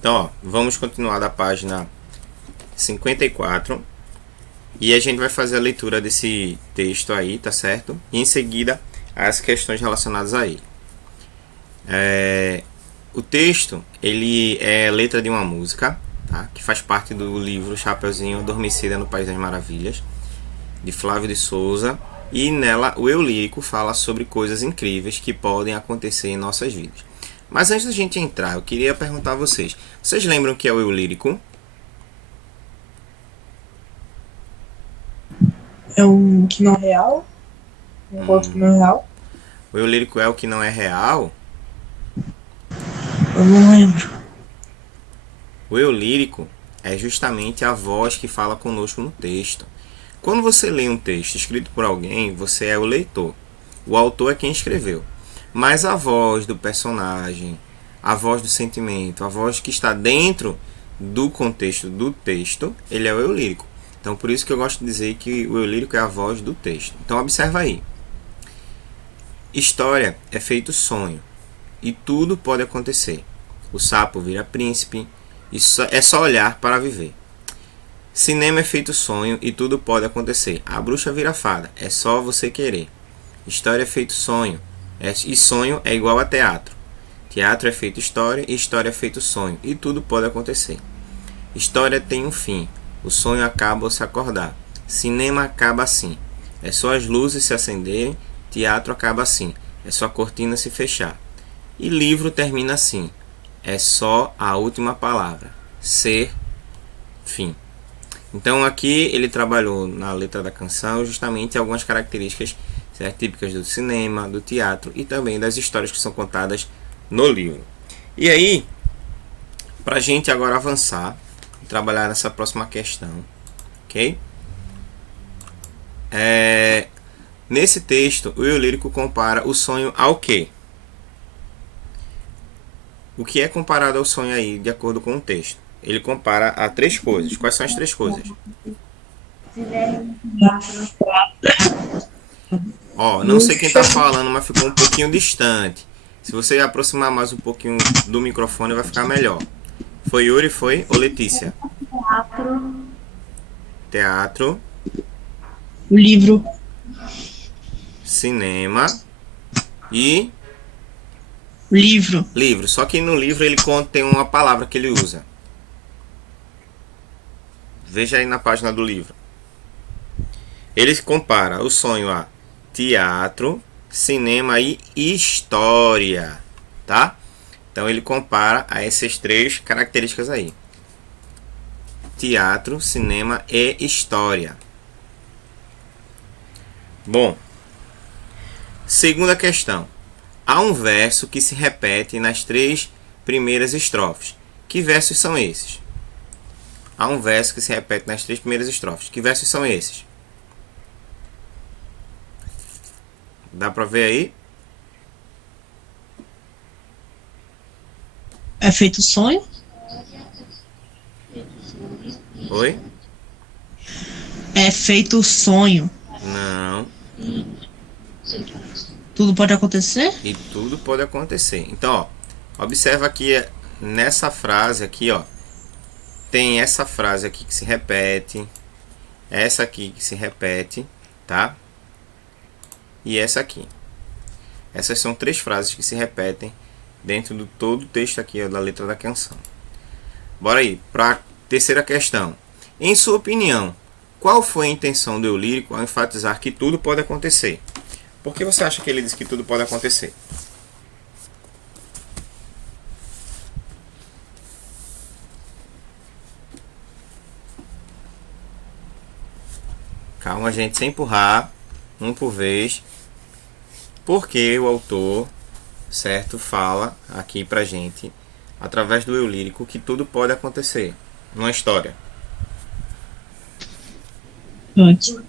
Então, ó, vamos continuar da página 54 e a gente vai fazer a leitura desse texto aí, tá certo? E em seguida as questões relacionadas a ele. O texto, ele é letra de uma música, tá? Que faz parte do livro Chapeuzinho Adormecida no País das Maravilhas, de Flávio de Souza. E nela o eu lírico fala sobre coisas incríveis que podem acontecer em nossas vidas. Mas antes da gente entrar, eu queria perguntar a vocês. Vocês lembram o que é o eu lírico? É um que não é real, um outro que não é real. O eu lírico é o que não é real? Eu não lembro. O eu lírico é justamente a voz que fala conosco no texto. Quando você lê um texto escrito por alguém, você é o leitor. O autor é quem escreveu. Mas a voz do personagem, a voz do sentimento, a voz que está dentro do contexto do texto, ele é o eu lírico. Então, por isso que eu gosto de dizer que o eu lírico é a voz do texto. Então, observa aí. História é feito sonho e tudo pode acontecer. O sapo vira príncipe, é só olhar para viver. Cinema é feito sonho e tudo pode acontecer. A bruxa vira fada, é só você querer. História é feito sonho, e sonho é igual a teatro. Teatro é feito história e história é feito sonho, e tudo pode acontecer. História tem um fim, o sonho acaba ao se acordar. Cinema acaba assim, é só as luzes se acenderem. Teatro acaba assim, é só a cortina se fechar. E livro termina assim, é só a última palavra, ser, fim. Então aqui ele trabalhou na letra da canção justamente algumas características, certo, típicas do cinema, do teatro e também das histórias que são contadas no livro. E aí, para a gente agora avançar e trabalhar nessa próxima questão, ok? Nesse texto, o eu lírico compara o sonho ao quê? O que é comparado ao sonho aí, de acordo com o texto? Ele compara a três coisas. Quais são as três coisas? Ó, não sei quem está falando, mas ficou um pouquinho distante. Se você aproximar mais um pouquinho do microfone, vai ficar melhor. Foi Yuri, foi? Ou Letícia? Teatro, O livro cinema e livro livro. Só que no livro ele contém uma palavra que ele usa. Veja aí na página do livro. Ele compara o sonho a teatro, cinema e história, tá? Então ele compara a essas três características aí: teatro, cinema e história. Bom, segunda questão. Há um verso que se repete nas três primeiras estrofes. Que versos são esses? Há um verso que se repete nas três primeiras estrofes. Que versos são esses? Dá pra ver aí? é feito sonho. Oi? É feito sonho. Não. Tudo pode acontecer. E tudo pode acontecer. Então, ó, observa aqui nessa frase aqui, ó. Tem essa frase aqui que se repete, essa aqui que se repete, tá? E essa aqui. Essas são três frases que se repetem dentro do todo o texto aqui, ó, da letra da canção. Bora aí, para a terceira questão. Em sua opinião, qual foi a intenção do eu lírico ao enfatizar que tudo pode acontecer? Por que você acha que ele diz que tudo pode acontecer? Calma, gente, sem empurrar, um por vez. Porque o autor, certo, fala aqui pra gente, através do eu lírico, que tudo pode acontecer numa história.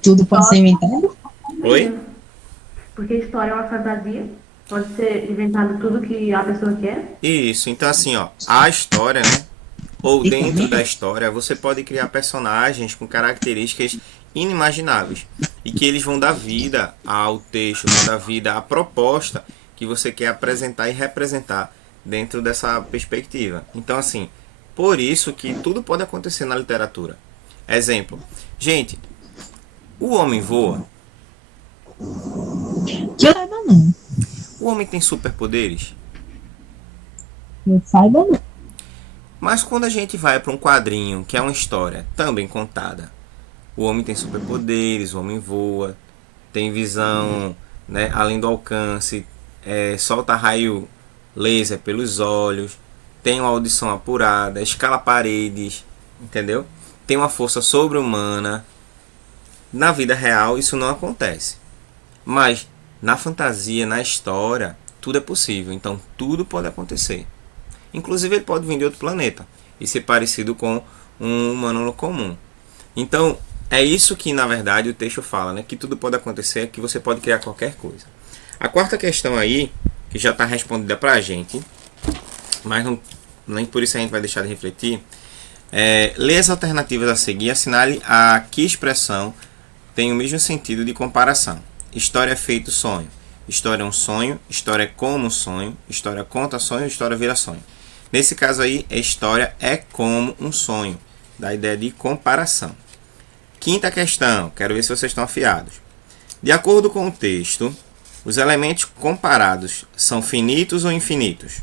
Tudo pode ser inventado. Oi? Porque história é uma fantasia. Pode ser inventado tudo que a pessoa quer. Isso, então assim, ó, a história, né? Ou E dentro também da história, você pode criar personagens com características inimagináveis e que eles vão dar vida ao texto, vão dar vida à proposta que você quer apresentar e representar dentro dessa perspectiva. Então, assim, Por isso que tudo pode acontecer na literatura. Exemplo. Gente, o homem voa. Que eu saiba não. O homem tem superpoderes. Eu saiba não. Mas quando a gente vai para um quadrinho, que é uma história também contada, o homem tem superpoderes, o homem voa, tem visão, né, além do alcance, solta raio laser pelos olhos, tem uma audição apurada, escala paredes, entendeu? Tem uma força sobre-humana. Na vida real isso não acontece. Mas na fantasia, na história, tudo é possível. Então tudo pode acontecer. Inclusive ele pode vir de outro planeta e ser parecido com um humano comum. Então é isso que na verdade o texto fala, né? Que tudo pode acontecer, que você pode criar qualquer coisa. A quarta questão aí, que já está respondida para a gente, mas não, nem por isso a gente vai deixar de refletir, lê as alternativas a seguir e assinale a que expressão tem o mesmo sentido de comparação. História é feito sonho. História é um sonho. História é como um sonho. História conta sonho. História vira sonho. Nesse caso aí, a história é como um sonho. Da ideia de comparação. Quinta questão. Quero ver se vocês estão afiados. De acordo com o texto, os elementos comparados são finitos ou infinitos?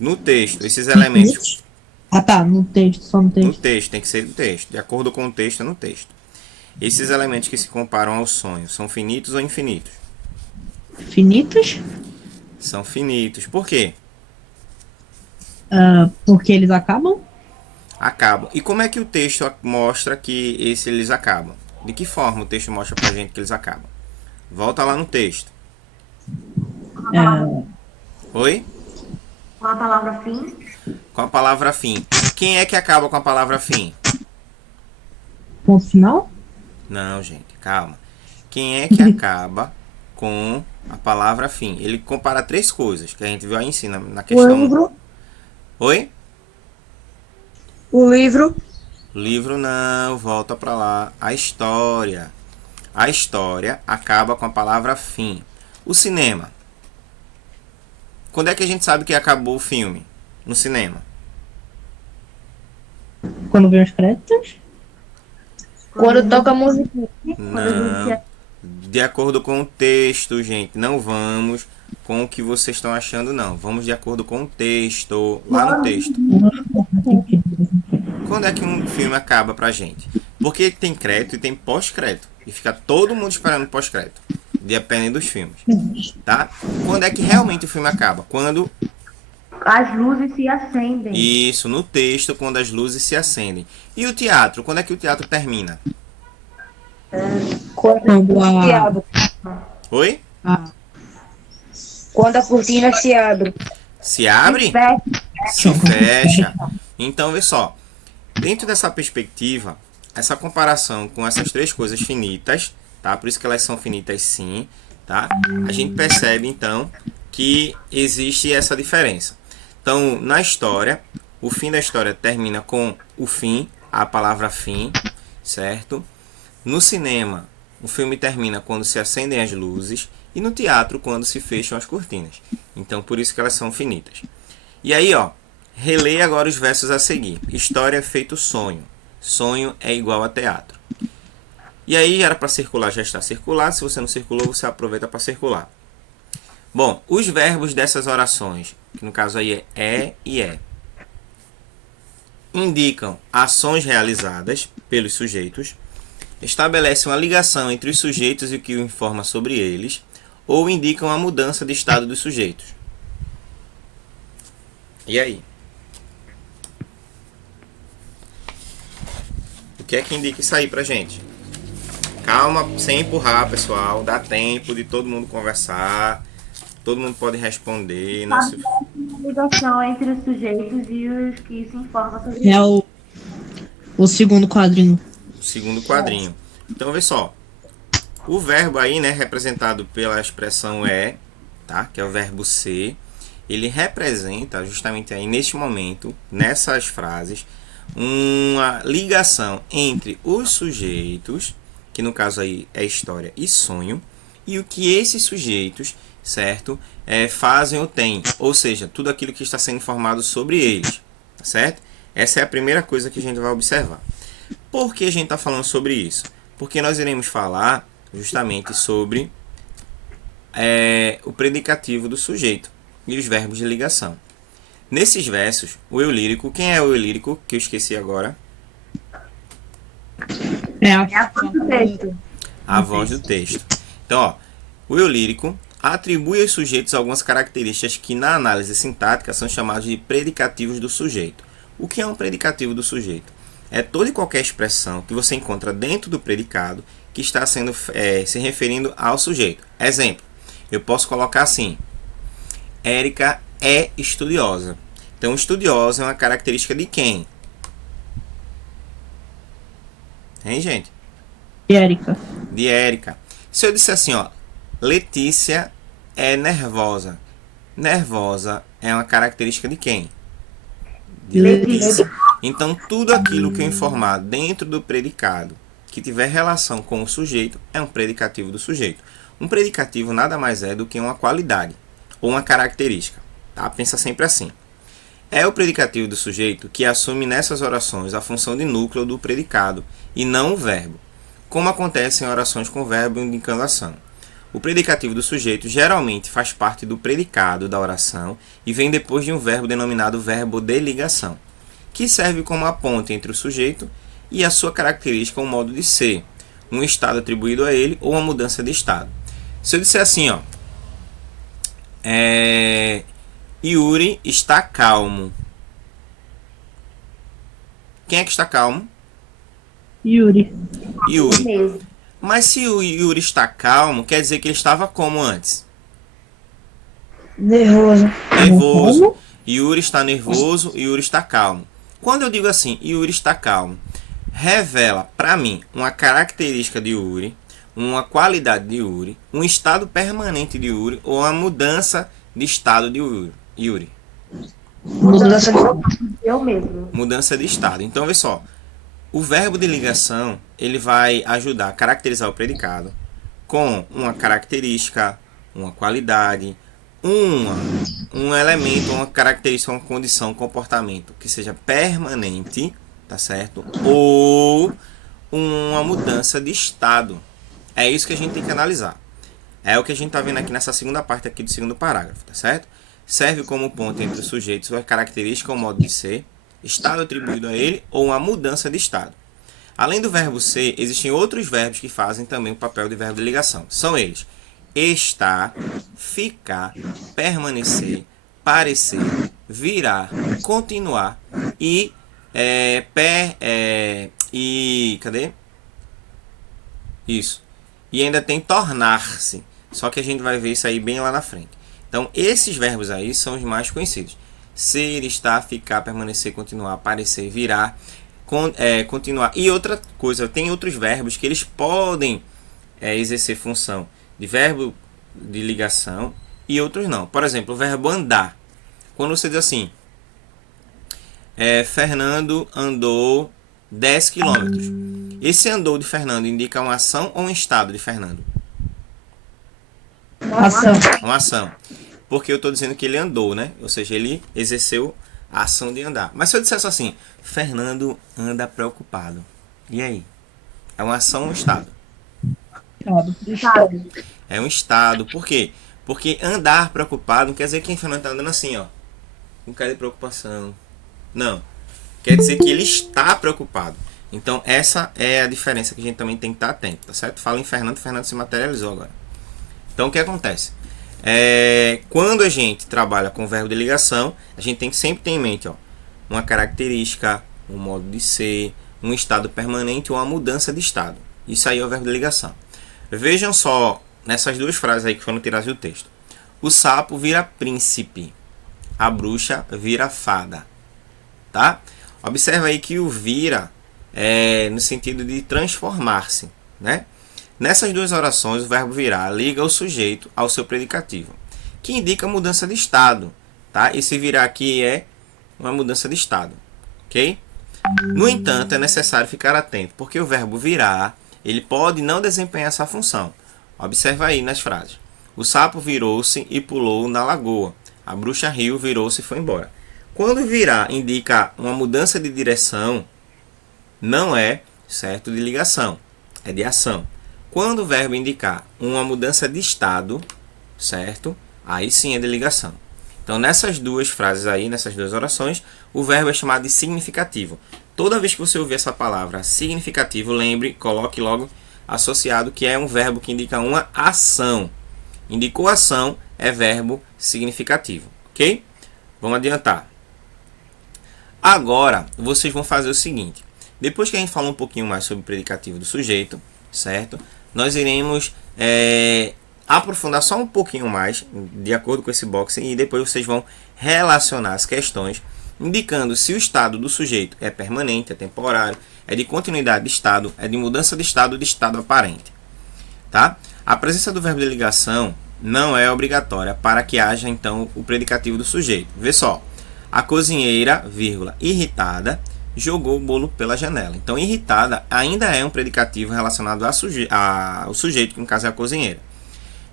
No texto, esses elementos... Ah tá, no texto, só no No texto. texto, tem que ser no texto. De acordo com o texto, é no texto. Esses elementos que se comparam ao sonho são finitos ou infinitos? Finitos? São finitos. Por quê? Porque eles acabam? Acabam. E como é que o texto mostra que eles acabam? De que forma o texto mostra pra gente que eles acabam? Volta lá no texto. Oi? Com a palavra fim. Com a palavra fim. Quem é que acaba com a palavra fim? Ponto final? Não, gente, calma. Quem é que acaba com a palavra fim? Ele compara três coisas que a gente viu aí em cima na O questão. livro. Oi? O livro. Livro não, volta pra lá. A história. A história acaba com a palavra fim. O cinema. Quando é que a gente sabe que acabou o filme? No cinema. Quando vem os créditos? Quando toca a música. Não. De acordo com o texto, gente. Não vamos com o que vocês estão achando, não. Vamos de acordo com o texto. Lá no texto. Quando é que um filme acaba pra gente? Porque tem crédito e tem pós-crédito. E fica todo mundo esperando pós-crédito. Dependendo dos filmes. Tá? Quando é que realmente o filme acaba? Quando... As luzes se acendem. Isso, no texto, quando as luzes se acendem. E o teatro? Quando é que o teatro termina? Quando a... Oi? Quando a cortina se abre. Se abre? Se fecha. Então, vê só. Dentro dessa perspectiva, essa comparação com essas três coisas finitas, tá? Por isso que elas são finitas sim, tá? A gente percebe, então, que existe essa diferença. Então, na história, o fim da história termina com o fim, a palavra fim, certo? No cinema, o filme termina quando se acendem as luzes e no teatro quando se fecham as cortinas. Então, por isso que elas são finitas. E aí, ó, releia agora os versos a seguir. História é feito sonho. Sonho é igual a teatro. E aí, era para circular, já está circulado. Se você não circulou, você aproveita para circular. Bom, os verbos dessas orações, que no caso aí é e é, indicam ações realizadas pelos sujeitos, estabelecem uma ligação entre os sujeitos e o que o informa sobre eles, ou indicam a mudança de estado dos sujeitos. E aí? O que é que indica isso aí pra gente? Calma, sem empurrar, pessoal. Dá tempo de todo mundo conversar. Todo mundo pode responder. Não se... Ligação entre os sujeitos e os que se informam sobre eles. É o segundo quadrinho. O segundo quadrinho. Então, vê só. O verbo aí, né, representado pela expressão é, tá? Que é o verbo ser. Ele representa justamente aí neste momento, nessas frases, uma ligação entre os sujeitos, que no caso aí é história e sonho, e o que esses sujeitos certo? Fazem ou têm, ou seja, tudo aquilo que está sendo informado sobre eles, tá certo? Essa é a primeira coisa que a gente vai observar. Por que a gente está falando sobre isso? Porque nós iremos falar justamente sobre o predicativo do sujeito e os verbos de ligação. Nesses versos, o eu lírico, quem é o eu lírico? Que eu esqueci agora. É a texto. A voz do texto. Então, ó, o eu lírico atribui aos sujeitos algumas características que na análise sintática são chamadas de predicativos do sujeito. O que é um predicativo do sujeito? É toda e qualquer expressão que você encontra dentro do predicado que está sendo se referindo ao sujeito. Exemplo, eu posso colocar assim: Érica é estudiosa. Então, estudiosa é uma característica de quem? Hein, gente? Érica. De Érica. Se eu disser assim, ó, Letícia é nervosa. Nervosa é uma característica de quem? De Letícia. Então, tudo aquilo que eu informar dentro do predicado que tiver relação com o sujeito é um predicativo do sujeito. Um predicativo nada mais é do que uma qualidade ou uma característica. Tá? Pensa sempre assim. É o predicativo do sujeito que assume nessas orações a função de núcleo do predicado e não o verbo, como acontece em orações com verbo indicando ação. O predicativo do sujeito geralmente faz parte do predicado da oração e vem depois de um verbo denominado verbo de ligação, que serve como a ponte entre o sujeito e a sua característica, um modo de ser, um estado atribuído a ele ou uma mudança de estado. Se eu disser assim, ó, Yuri está calmo. Quem é que está calmo? Yuri. Yuri. Mas se o Yuri está calmo, quer dizer que ele estava como antes? Nervoso. Nervoso. Yuri está nervoso, Yuri está calmo. Quando eu digo assim, Yuri está calmo, revela para mim uma característica de Yuri, uma qualidade de Yuri, um estado permanente de Yuri ou uma mudança de estado de Yuri. Mudança de... Eu mesmo. Mudança de estado. Então, vê só. O verbo de ligação, ele vai ajudar a caracterizar o predicado com uma característica, uma qualidade, um elemento, uma característica, uma condição, um comportamento que seja permanente, tá certo? Ou uma mudança de estado. É isso que a gente tem que analisar. É o que a gente está vendo aqui nessa segunda parte aqui do segundo parágrafo, tá certo? Serve como ponto entre os sujeitos a característica ou modo de ser, estado atribuído a ele ou uma mudança de estado. Além do verbo ser, existem outros verbos que fazem também o papel de verbo de ligação. São eles: estar, ficar, permanecer, parecer, virar, continuar e cadê? Isso. E ainda tem tornar-se. Só que a gente vai ver isso aí bem lá na frente. Então, esses verbos aí são os mais conhecidos: ser, estar, ficar, permanecer, continuar, parecer, virar, continuar. E outra coisa, tem outros verbos que eles podem exercer função de verbo de ligação e outros não. Por exemplo, o verbo andar. Quando você diz assim, Fernando andou 10 quilômetros. Esse andou de Fernando indica uma ação ou um estado de Fernando? Ação. Uma ação. Porque eu estou dizendo que ele andou, né? Ou seja, ele exerceu a ação de andar. Mas se eu dissesse assim, Fernando anda preocupado. E aí? É uma ação ou um estado? É um estado. Por quê? Porque andar preocupado não quer dizer que Fernando está andando assim, ó, com cara de preocupação. Não. Quer dizer que ele está preocupado. Então, essa é a diferença que a gente também tem que estar atento, tá certo? Fala em Fernando, Fernando se materializou agora. Então, o que acontece? Quando a gente trabalha com verbo de ligação, a gente tem que sempre ter em mente, ó, uma característica, um modo de ser, um estado permanente ou uma mudança de estado. Isso aí é o verbo de ligação. Vejam só nessas duas frases aí que foram tiradas do texto. O sapo vira príncipe, a bruxa vira fada. Tá? Observa aí que o vira no sentido de transformar-se, né? Nessas duas orações, o verbo virar liga o sujeito ao seu predicativo, que indica mudança de estado, tá? Esse virar aqui é uma mudança de estado, ok? No entanto, é necessário ficar atento, porque o verbo virar, ele pode não desempenhar essa função. Observa aí nas frases. O sapo virou-se e pulou na lagoa. A bruxa riu, virou-se e foi embora. Quando virar indica uma mudança de direção, não é, certo, de ligação, é de ação. Quando o verbo indicar uma mudança de estado, certo, aí sim é de ligação. Então, nessas duas frases aí, nessas duas orações, o verbo é chamado de significativo. Toda vez que você ouvir essa palavra significativo, lembre, coloque logo associado que é um verbo que indica uma ação. Indicou ação, é verbo significativo, ok? Vamos adiantar. Agora, vocês vão fazer o seguinte. Depois que a gente falar um pouquinho mais sobre o predicativo do sujeito, certo? Nós iremos aprofundar só um pouquinho mais, de acordo com esse box, e depois vocês vão relacionar as questões, indicando se o estado do sujeito é permanente, é temporário, é de continuidade de estado, é de mudança de estado aparente. Tá? A presença do verbo de ligação não é obrigatória para que haja, então, o predicativo do sujeito. Vê só. A cozinheira, vírgula, irritada, jogou o bolo pela janela. Então, irritada ainda é um predicativo relacionado ao sujeito, que no caso é a cozinheira.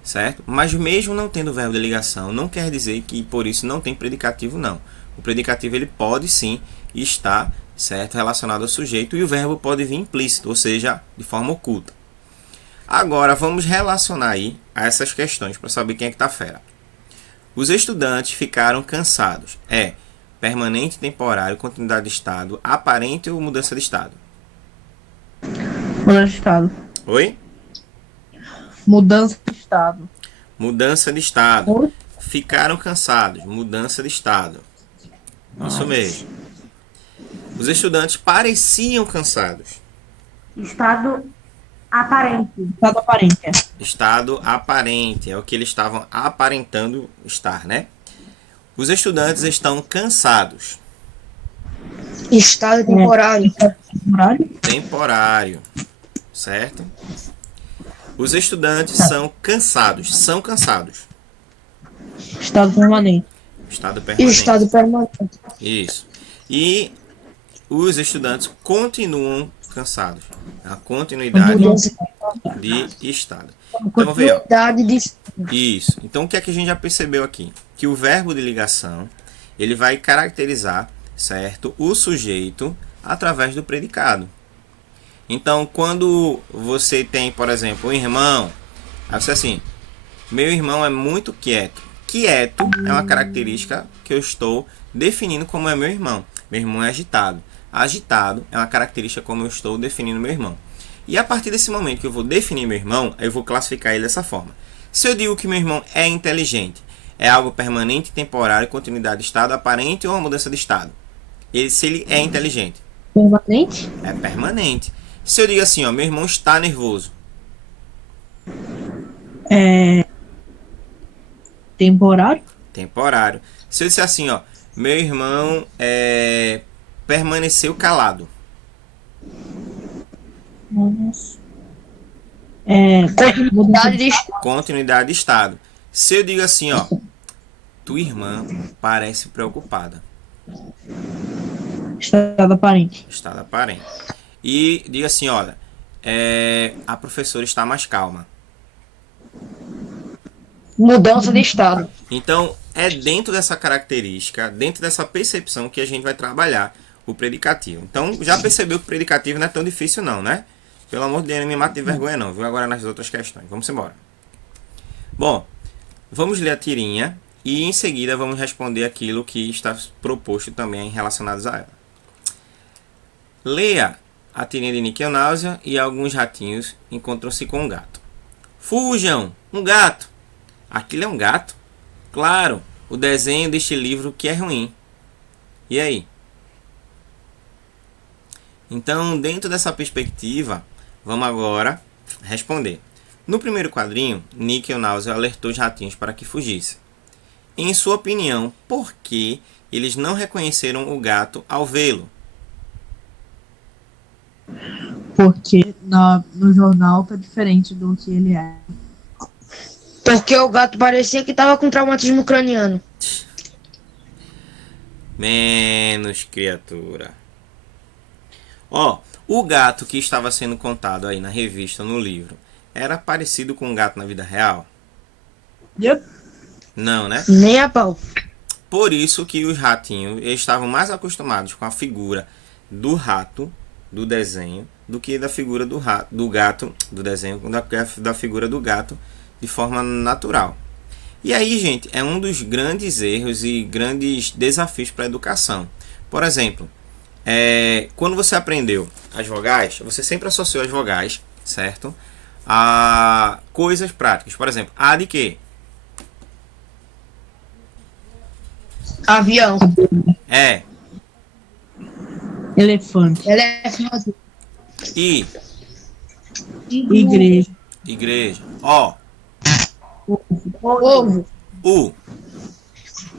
Certo? Mas mesmo não tendo verbo de ligação, não quer dizer que por isso não tem predicativo, não. O predicativo ele pode sim estar, certo, relacionado ao sujeito, e o verbo pode vir implícito, ou seja, de forma oculta. Agora vamos relacionar aí a essas questões para saber quem é que está fera. Os estudantes ficaram cansados. É permanente, temporário, continuidade de estado, aparente ou mudança de estado? Mudança de estado. Oi? Mudança de estado. Mudança de estado. Ficaram cansados. Mudança de estado. Isso mesmo. Os estudantes pareciam cansados. Estado aparente. Estado aparente. Estado aparente. É o que eles estavam aparentando estar, né? Os estudantes estão cansados. Estado temporário. Temporário. Temporário. Certo? Os estudantes são cansados. São cansados. Estado permanente. Estado permanente. Estado permanente. Isso. E os estudantes continuam cansados. A continuidade de estado. Então, vamos ver, ó. Continuidade de Isso. Então, o que é que a gente já percebeu aqui? Que o verbo de ligação, ele vai caracterizar, certo, o sujeito através do predicado. Então, quando você tem, por exemplo, um irmão, aí você assim, meu irmão é muito quieto. Quieto é uma característica que eu estou definindo como é meu irmão. Meu irmão é agitado. Agitado é uma característica como eu estou definindo meu irmão. E a partir desse momento que eu vou definir meu irmão, eu vou classificar ele dessa forma. Se eu digo que meu irmão é inteligente, é algo permanente, temporário, continuidade de estado, aparente ou uma mudança de estado? Se ele é inteligente. Permanente. É permanente. Se eu digo assim, ó, meu irmão está nervoso. Temporário. Temporário. Se eu disser assim, ó, meu irmão permaneceu calado. continuidade de Continuidade de estado. Se eu digo assim, ó, tua irmã parece preocupada. Estado aparente. Estado aparente. E diga assim, olha, a professora está mais calma. mudança de estado. Então, é dentro dessa característica, dentro dessa percepção que a gente vai trabalhar o predicativo. Então, já percebeu que o predicativo não é tão difícil não, né? Pelo amor de Deus, não me mate de vergonha não, viu? Agora nas outras questões. Vamos embora. Bom, vamos ler a tirinha e em seguida vamos responder aquilo que está proposto também relacionados a ela. Leia a tirinha de Níquel Náusea e alguns ratinhos encontram-se com um gato. Fujam! Um gato! Aquilo é um gato? Claro, o desenho deste livro que é ruim. E aí? Então, dentro dessa perspectiva, vamos agora responder. No primeiro quadrinho, Níquel Náusea alertou os ratinhos para que fugissem. Em sua opinião, por que eles não reconheceram o gato ao vê-lo? Porque no jornal tá diferente do que ele é. Porque o gato parecia que estava com traumatismo craniano. Menos, criatura. Ó, o gato que estava sendo contado aí na revista, no livro, era parecido com um gato na vida real? Yep. Não, né? Nem a pau. Por isso que os ratinhos eles estavam mais acostumados com a figura do rato do desenho do que da figura do rato, do gato do desenho, da figura do gato de forma natural. E aí, gente, é um dos grandes erros e grandes desafios para a educação. Por exemplo, quando você aprendeu as vogais, você sempre associou as vogais, certo? A coisas práticas. Por exemplo, A de quê? Avião. É. Elefante. Elefante. I. Igreja. Igreja. O. Ovo. U.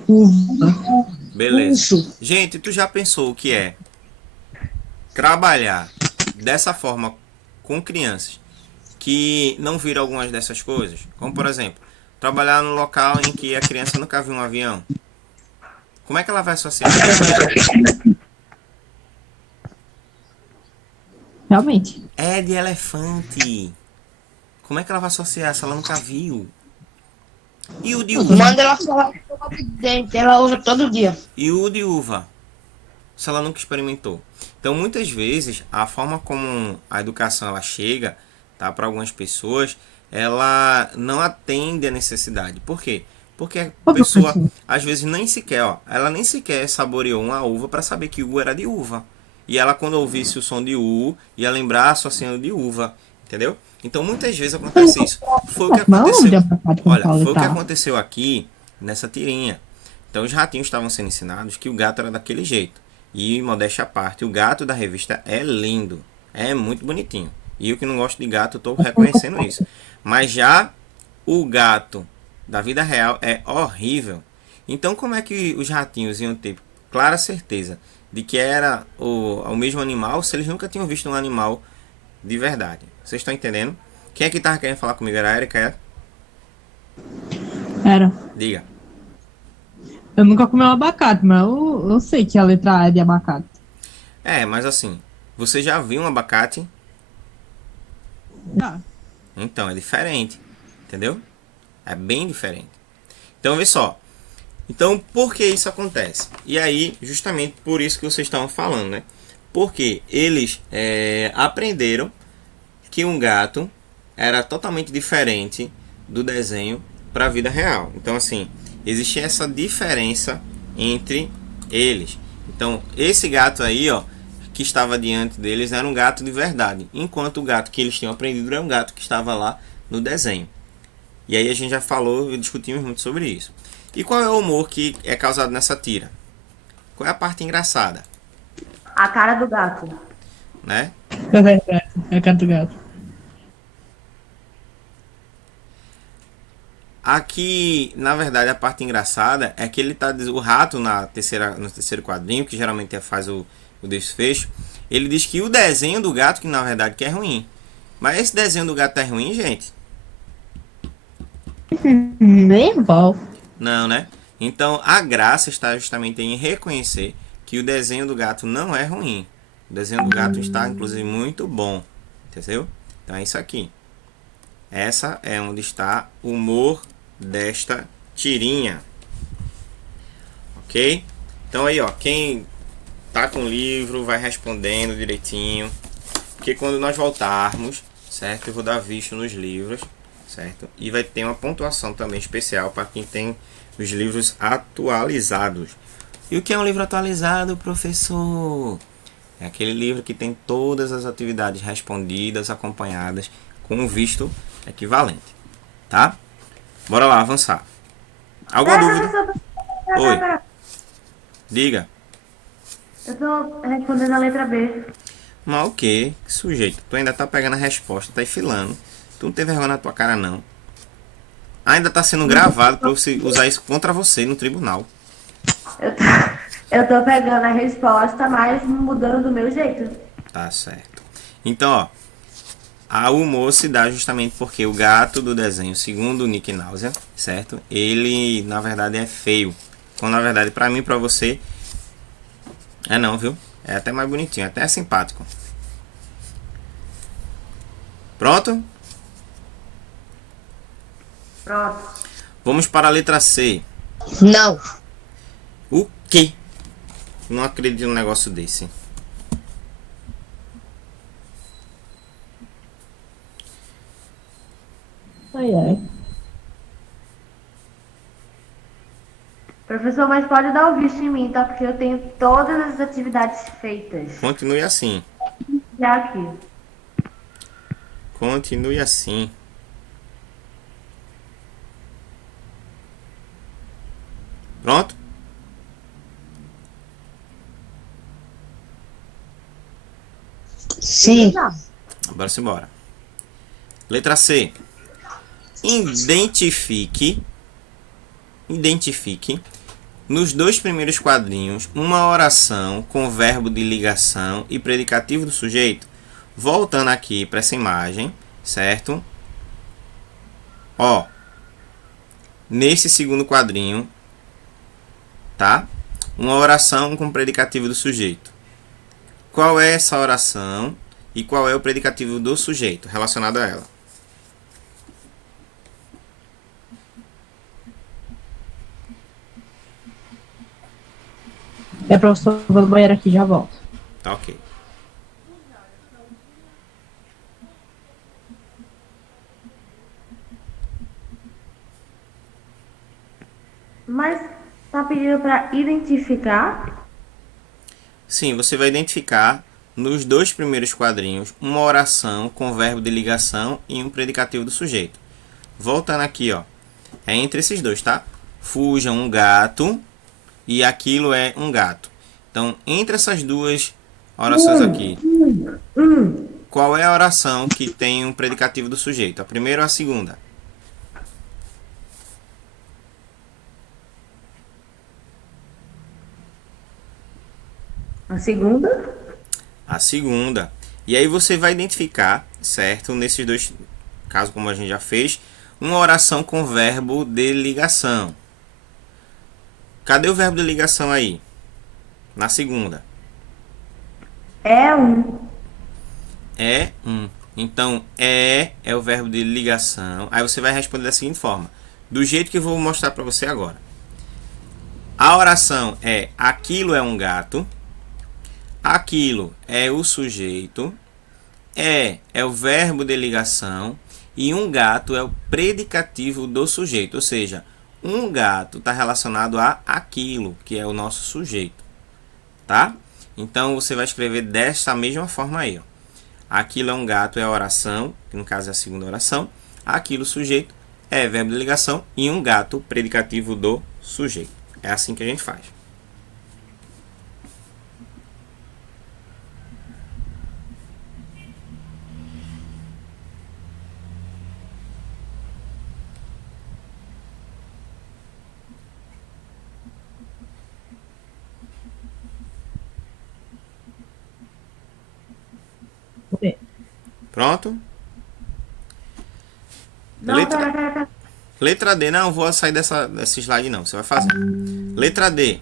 Uva. Beleza. Urso. Gente, tu já pensou o que é trabalhar dessa forma com crianças que não viram algumas dessas coisas? Como, por exemplo, trabalhar no local em que a criança nunca viu um avião. Como é que ela vai associar? Realmente. É de elefante. Como é que ela vai associar se ela nunca viu? E o de uva? Manda ela falar de dente. Ela usa todo dia. E o de uva? Se ela nunca experimentou. Então, muitas vezes, a forma como a educação ela chega, tá, para algumas pessoas, ela não atende a necessidade. Por quê? Porque a pessoa, às vezes, nem sequer, ela nem sequer saboreou uma uva para saber que U era de uva. E ela, quando ouvisse o som de U, ia lembrar associando de uva. Entendeu? Então, muitas vezes acontece isso. Foi o que aconteceu. Olha, foi o que aconteceu aqui nessa tirinha. Então, os ratinhos estavam sendo ensinados que o gato era daquele jeito. E, modéstia à parte, o gato da revista é lindo. É muito bonitinho. E eu que não gosto de gato, estou reconhecendo isso. Mas já o gato da vida real é horrível. Então, como é que os ratinhos iam ter clara certeza de que era o mesmo animal se eles nunca tinham visto um animal de verdade? Vocês estão entendendo? Quem é que estava querendo falar comigo? Era a Erika? Era. Diga. Eu nunca comi um abacate, mas eu sei que a letra A é de abacate. Mas assim, você já viu um abacate? Já. Então, é diferente. Entendeu? É bem diferente. Então, vê só. Então, por que isso acontece? E aí, justamente por isso que vocês estavam falando, né? Porque eles aprenderam que um gato era totalmente diferente do desenho para a vida real. Então, assim, existia essa diferença entre eles. Então, esse gato aí, que estava diante deles era um gato de verdade, enquanto o gato que eles tinham aprendido era um gato que estava lá no desenho. E aí a gente já falou e discutimos muito sobre isso. E qual é o humor que é causado nessa tira? Qual é a parte engraçada? A cara do gato. Né? É gato do gato. Aqui, na verdade, a parte engraçada é que ele tá o rato no terceiro quadrinho, que geralmente faz o desfecho, ele diz que o desenho do gato que na verdade que é ruim. Mas esse desenho do gato é ruim, gente? Nem bom. Não, né? Então, a graça está justamente em reconhecer que o desenho do gato não é ruim. O desenho do gato está, inclusive, muito bom. Entendeu? Então, é isso aqui. Essa é onde está o humor desta tirinha. Ok? Então, aí, quem tá com o livro vai respondendo direitinho. Porque quando nós voltarmos, certo? Eu vou dar visto nos livros, certo? E vai ter uma pontuação também especial para quem tem os livros atualizados. E o que é um livro atualizado, professor? É aquele livro que tem todas as atividades respondidas, acompanhadas, com um visto equivalente. Tá? Bora lá, avançar. Alguma dúvida? Oi. Diga. Eu tô respondendo a letra B. Mas o que? Sujeito, tu ainda tá pegando a resposta, tá enfilando. Tu não tem vergonha na tua cara, não. Ainda tá sendo gravado pra você usar isso contra você no tribunal. Eu tô pegando a resposta, mas mudando do meu jeito. Tá certo. Então, a humor se dá justamente porque o gato do desenho, segundo o Nick Náusea, certo? Ele, na verdade, é feio. Quando, na verdade, pra mim e pra você, é não, viu? É até mais bonitinho, até é simpático. Pronto? Pronto. Vamos para a letra C. Não. O quê? Não acredito num negócio desse. Ai, ai. Professor, mas pode dar o visto em mim, tá? Porque eu tenho todas as atividades feitas. Continue assim. Já aqui. Continue assim. Pronto? Sim. Bora embora. Letra C. Identifique nos dois primeiros quadrinhos uma oração com verbo de ligação e predicativo do sujeito. Voltando aqui para essa imagem, certo? Ó, nesse segundo quadrinho, tá? Uma oração com predicativo do sujeito. Qual é essa oração e qual é o predicativo do sujeito relacionado a ela? É, professor, eu vou no banheiro aqui, já volto. Tá ok. Mas tá pedindo para identificar? Sim, você vai identificar nos dois primeiros quadrinhos uma oração com verbo de ligação e um predicativo do sujeito. Voltando aqui, ó. É entre esses dois, tá? Fuja um gato e aquilo é um gato. Então, entre essas duas orações aqui, qual é a oração que tem um predicativo do sujeito? A primeira ou a segunda? A segunda? A segunda. E aí você vai identificar, certo? Nesses dois casos, como a gente já fez, uma oração com verbo de ligação. Cadê o verbo de ligação aí? Na segunda. É um. É um. Então, é o verbo de ligação. Aí você vai responder da seguinte forma. Do jeito que eu vou mostrar para você agora. A oração é aquilo é um gato. Aquilo é o sujeito. É o verbo de ligação. E um gato é o predicativo do sujeito. Ou seja, um gato está relacionado a aquilo, que é o nosso sujeito. Tá? Então, você vai escrever desta mesma forma aí. Ó. Aquilo é um gato é a oração, que no caso é a segunda oração. Aquilo, sujeito, é verbo de ligação. E um gato, predicativo do sujeito. É assim que a gente faz. Vou ver. Pronto? Não, pera. Letra D. Não, vou sair desse slide não. Você vai fazer. Letra D.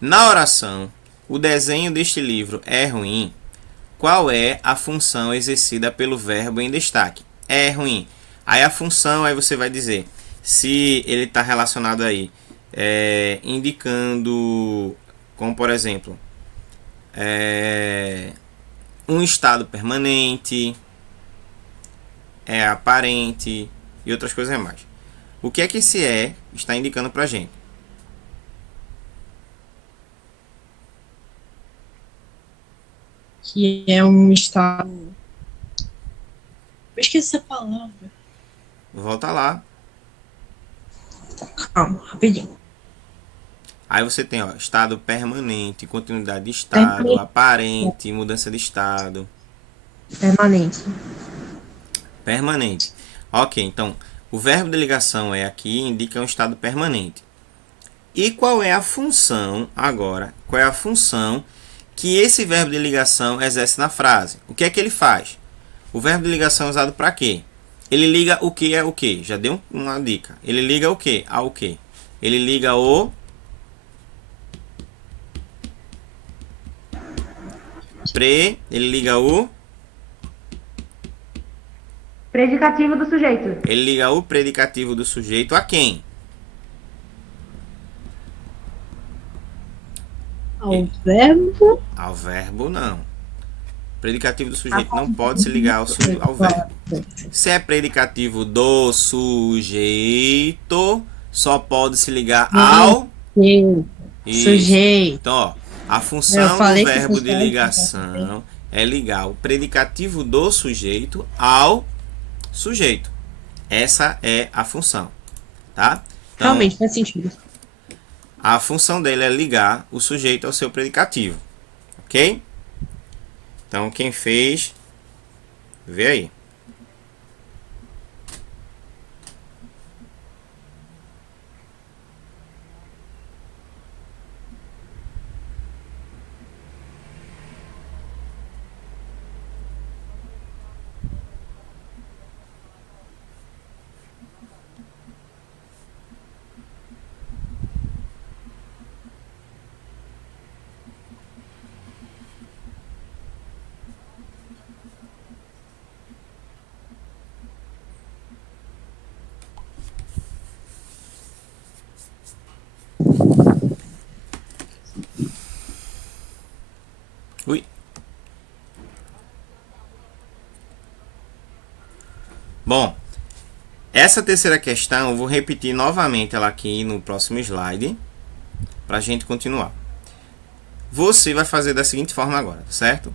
Na oração, o desenho deste livro é ruim. Qual é a função exercida pelo verbo em destaque? É ruim. Aí a função, aí você vai dizer se ele está relacionado aí, indicando, como por exemplo, um estado permanente, é aparente e outras coisas mais. O que é que esse está indicando para a gente? Que é um estado. Eu esqueci essa palavra. Volta lá. Calma, rapidinho. Aí você tem, ó, estado permanente, continuidade de estado, aparente, mudança de estado. Permanente. Permanente. Ok, então, o verbo de ligação é aqui, indica um estado permanente. E qual é a função, agora, qual é a função que esse verbo de ligação exerce na frase? O que é que ele faz? O verbo de ligação é usado para quê? Ele liga o que é o que? Já deu uma dica. Ele liga o que ao que? Ele liga o ele liga o Predicativo do sujeito. Ele liga o predicativo do sujeito a quem? Ao verbo. Ao verbo, não. Predicativo do sujeito não pode se ligar ao verbo. Se é predicativo do sujeito, só pode se ligar ao Isso. Sujeito. Então, ó, a Eu função do falei que verbo fosse de ligação é ligar o predicativo do sujeito ao sujeito. Essa é a função, tá? Então, Realmente faz sentido. a função dele é ligar o sujeito ao seu predicativo, ok? Então, quem fez, vê aí. Ui. Bom, essa terceira questão eu vou repetir novamente ela aqui no próximo slide para a gente continuar. Você vai fazer da seguinte forma agora, certo?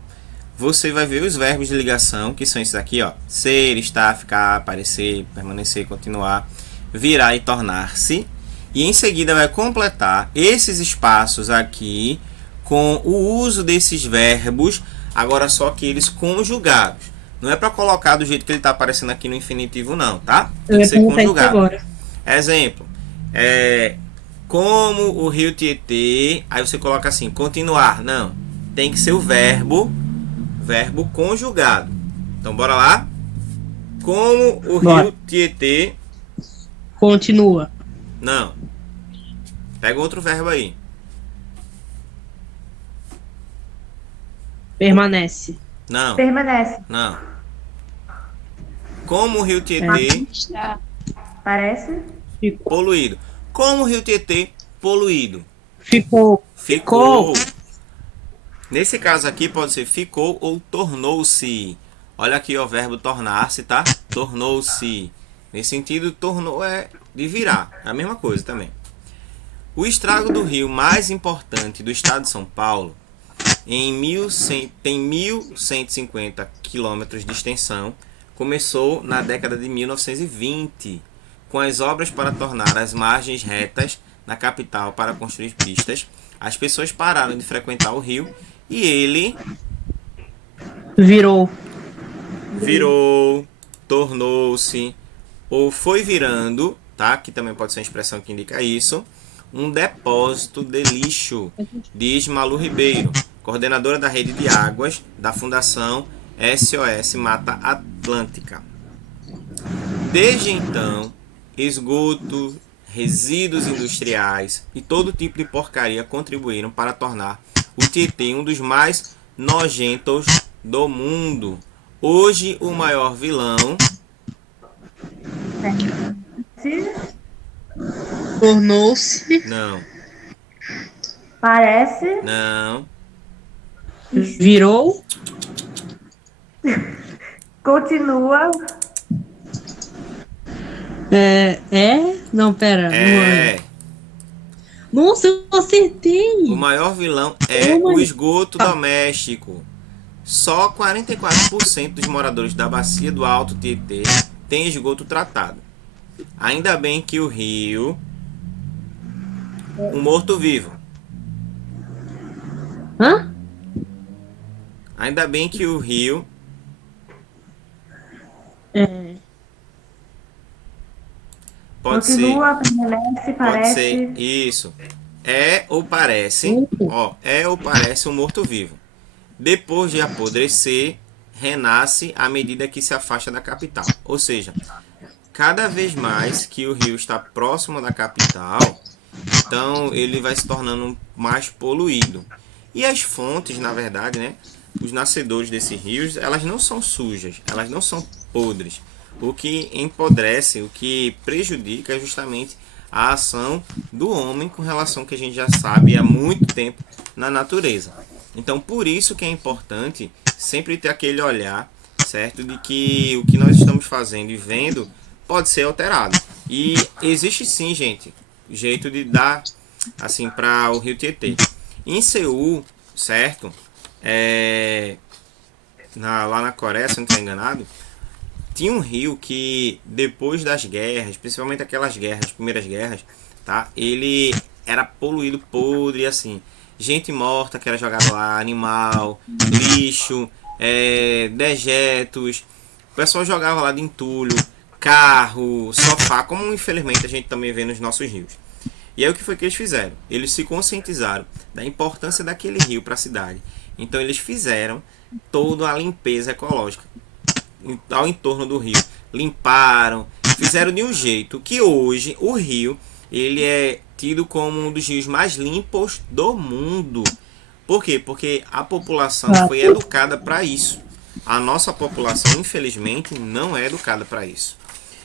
Você vai ver os verbos de ligação, que são esses aqui, ó: ser, estar, ficar, aparecer, permanecer, continuar, virar e tornar-se. E em seguida vai completar esses espaços aqui com o uso desses verbos, agora só que eles conjugados. Não é para colocar do jeito que ele está aparecendo aqui no infinitivo, não, tá? Tem que ser conjugado. Exemplo, como o rio Tietê, aí você coloca assim, continuar. Não, tem que ser o verbo conjugado. Então, bora lá. Como o rio Tietê... Continua. Não. Pega outro verbo aí. Permanece. Não, Permanece. não. Como o rio Tietê Parece. poluído. Como o rio Tietê poluído. Ficou. Nesse caso aqui pode ser ficou ou tornou-se. Olha aqui ó, o verbo tornar-se, tá? Tornou-se. Nesse sentido, tornou é de virar. É a mesma coisa também. O estrago do rio mais importante do estado de São Paulo tem 1.150 quilômetros de extensão. Começou na década de 1920, com as obras para tornar as margens retas na capital para construir pistas. As pessoas pararam de frequentar o rio e ele Virou. tornou-se ou foi virando, tá? Que também pode ser uma expressão que indica isso, um depósito de lixo, diz Malu Ribeiro, coordenadora da rede de águas da Fundação SOS Mata Atlântica. Desde então, esgoto, resíduos industriais e todo tipo de porcaria contribuíram para tornar o Tietê um dos mais nojentos do mundo. Hoje, o maior vilão... Tornou-se. Não, Parece. não, Virou. Continua. Não, pera. é... Nossa, eu acertei. O maior vilão é o esgoto doméstico. Só 44% dos moradores da bacia do Alto Tietê tem esgoto tratado. Ainda bem que o rio... Um morto-vivo. Hã? Ainda bem que o rio... Pode Continua, permanece, ser... Pode parece. ser isso. É ou parece... Ó, é ou parece um morto-vivo. Depois de apodrecer, renasce à medida que se afasta da capital. Ou seja, cada vez mais que o rio está próximo da capital, então ele vai se tornando mais poluído. E as fontes, na verdade, né, os nascedores desses rios, elas não são sujas, elas não são podres. O que empodrece, o que prejudica é justamente a ação do homem com relação ao que a gente já sabe há muito tempo na natureza. Então, por isso que é importante sempre ter aquele olhar, certo, de que o que nós estamos fazendo e vendo pode ser alterado. E existe sim, gente, jeito de dar assim para o Rio Tietê. Em Seul, certo? Lá na Coreia, se não estou enganado, tinha um rio que depois das guerras, principalmente aquelas guerras, as primeiras guerras, tá? Ele era poluído, podre, assim. Gente morta que era jogada lá, animal, lixo, dejetos. O pessoal jogava lá de entulho, carro, sofá, como infelizmente a gente também vê nos nossos rios. E aí o que foi que eles fizeram? Eles se conscientizaram da importância daquele rio para a cidade. Então eles fizeram toda a limpeza ecológica ao entorno do rio. Limparam, fizeram de um jeito que hoje o rio ele é tido como um dos rios mais limpos do mundo. Por quê? Porque a população foi educada para isso. A nossa população, infelizmente, não é educada para isso.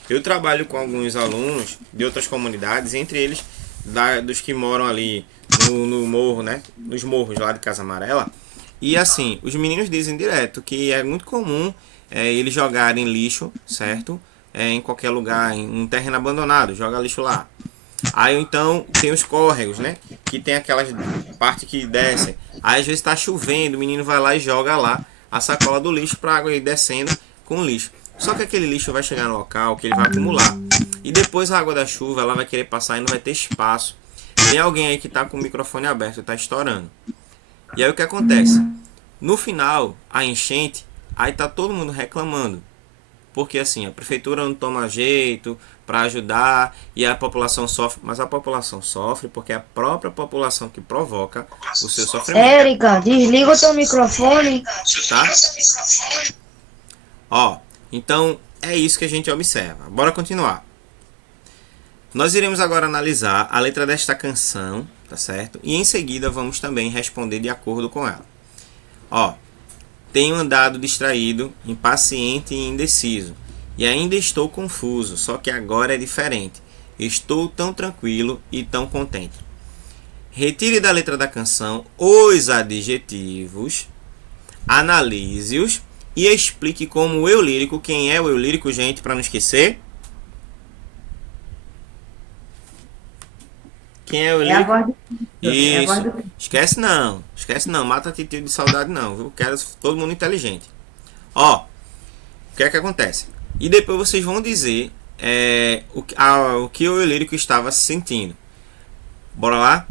Eu trabalho com alguns alunos de outras comunidades, entre eles dos que moram ali no morro, né? Nos morros lá de Casa Amarela. E assim, os meninos dizem direto que é muito comum eles jogarem lixo, certo? Em qualquer lugar, em um terreno abandonado, joga lixo lá. Aí então tem os córregos, né? Que tem aquelas parte que desce. Aí às vezes está chovendo, o menino vai lá e joga lá a sacola do lixo para a água ir descendo com lixo. Só que aquele lixo vai chegar no local que ele vai acumular. E depois a água da chuva ela vai querer passar e não vai ter espaço. Tem alguém aí que está com o microfone aberto, está estourando. E aí o que acontece? No final, a enchente, aí tá todo mundo reclamando. Porque assim, a prefeitura não toma jeito para ajudar e a população sofre. Mas a população sofre porque é a própria população que provoca o seu sofrimento. Érica, desliga o teu microfone. Tá? Ó, então é isso que a gente observa. Bora continuar. Nós iremos agora analisar a letra desta canção, tá certo? E em seguida vamos também responder de acordo com ela. Ó, tenho andado distraído, impaciente e indeciso, e ainda estou confuso, só que agora é diferente. Estou tão tranquilo e tão contente. Retire da letra da canção os adjetivos, analise-os e explique como o eu lírico. Quem é o eu lírico, gente, para não esquecer? Quem é o É a lírico? voz do Isso. É a voz do Esquece não, mata titio de saudade não, viu? Quero todo mundo inteligente. Ó, o que é que acontece? E depois vocês vão dizer o que o eu lírico estava sentindo. Bora lá?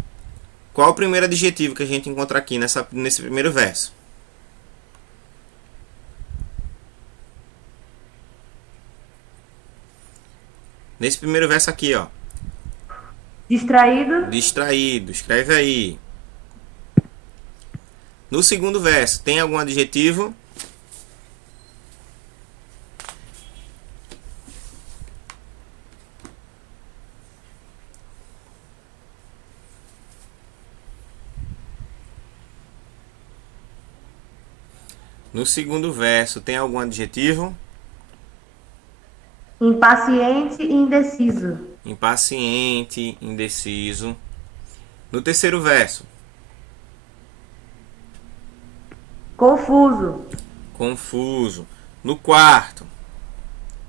Qual o primeiro adjetivo que a gente encontra aqui nesse primeiro verso? Nesse primeiro verso aqui, ó. distraído, Distraído, escreve aí. No segundo verso, tem algum adjetivo? No segundo verso, tem algum adjetivo? impaciente e indeciso, Impaciente, indeciso. No terceiro verso, confuso, confuso. No quarto,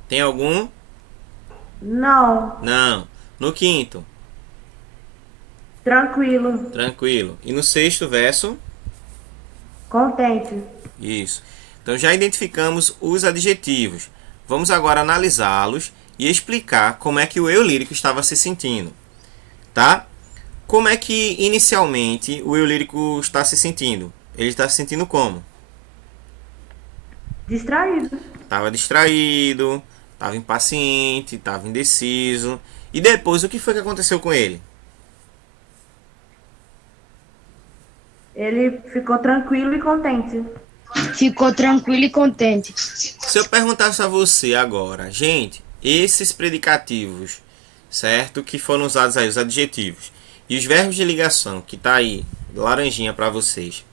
tem algum? não, Não. No quinto, tranquilo, tranquilo. E no sexto verso, contente, isso. Então já identificamos os adjetivos. Vamos agora analisá-los e explicar como é que o eu lírico estava se sentindo, tá? Como é que inicialmente o eu lírico está se sentindo? Ele está se sentindo como? distraído, Estava distraído, estava impaciente, estava indeciso. E depois o que foi que aconteceu com ele? ele ficou tranquilo e contente, Ficou tranquilo e contente. Se eu perguntasse a você agora, gente, esses predicativos, certo? Que foram usados aí, os adjetivos, e os verbos de ligação, que tá aí, laranjinha para vocês,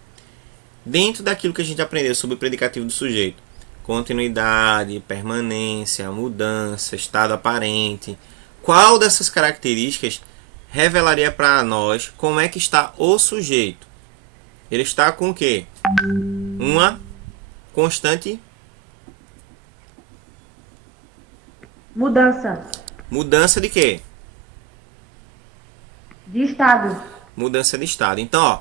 dentro daquilo que a gente aprendeu sobre o predicativo do sujeito, continuidade, permanência, mudança, estado aparente. Qual dessas características revelaria para nós como é que está o sujeito? Ele está com o quê? Uma constante Mudança mudança de quê? de estado. Mudança de estado. Então, ó,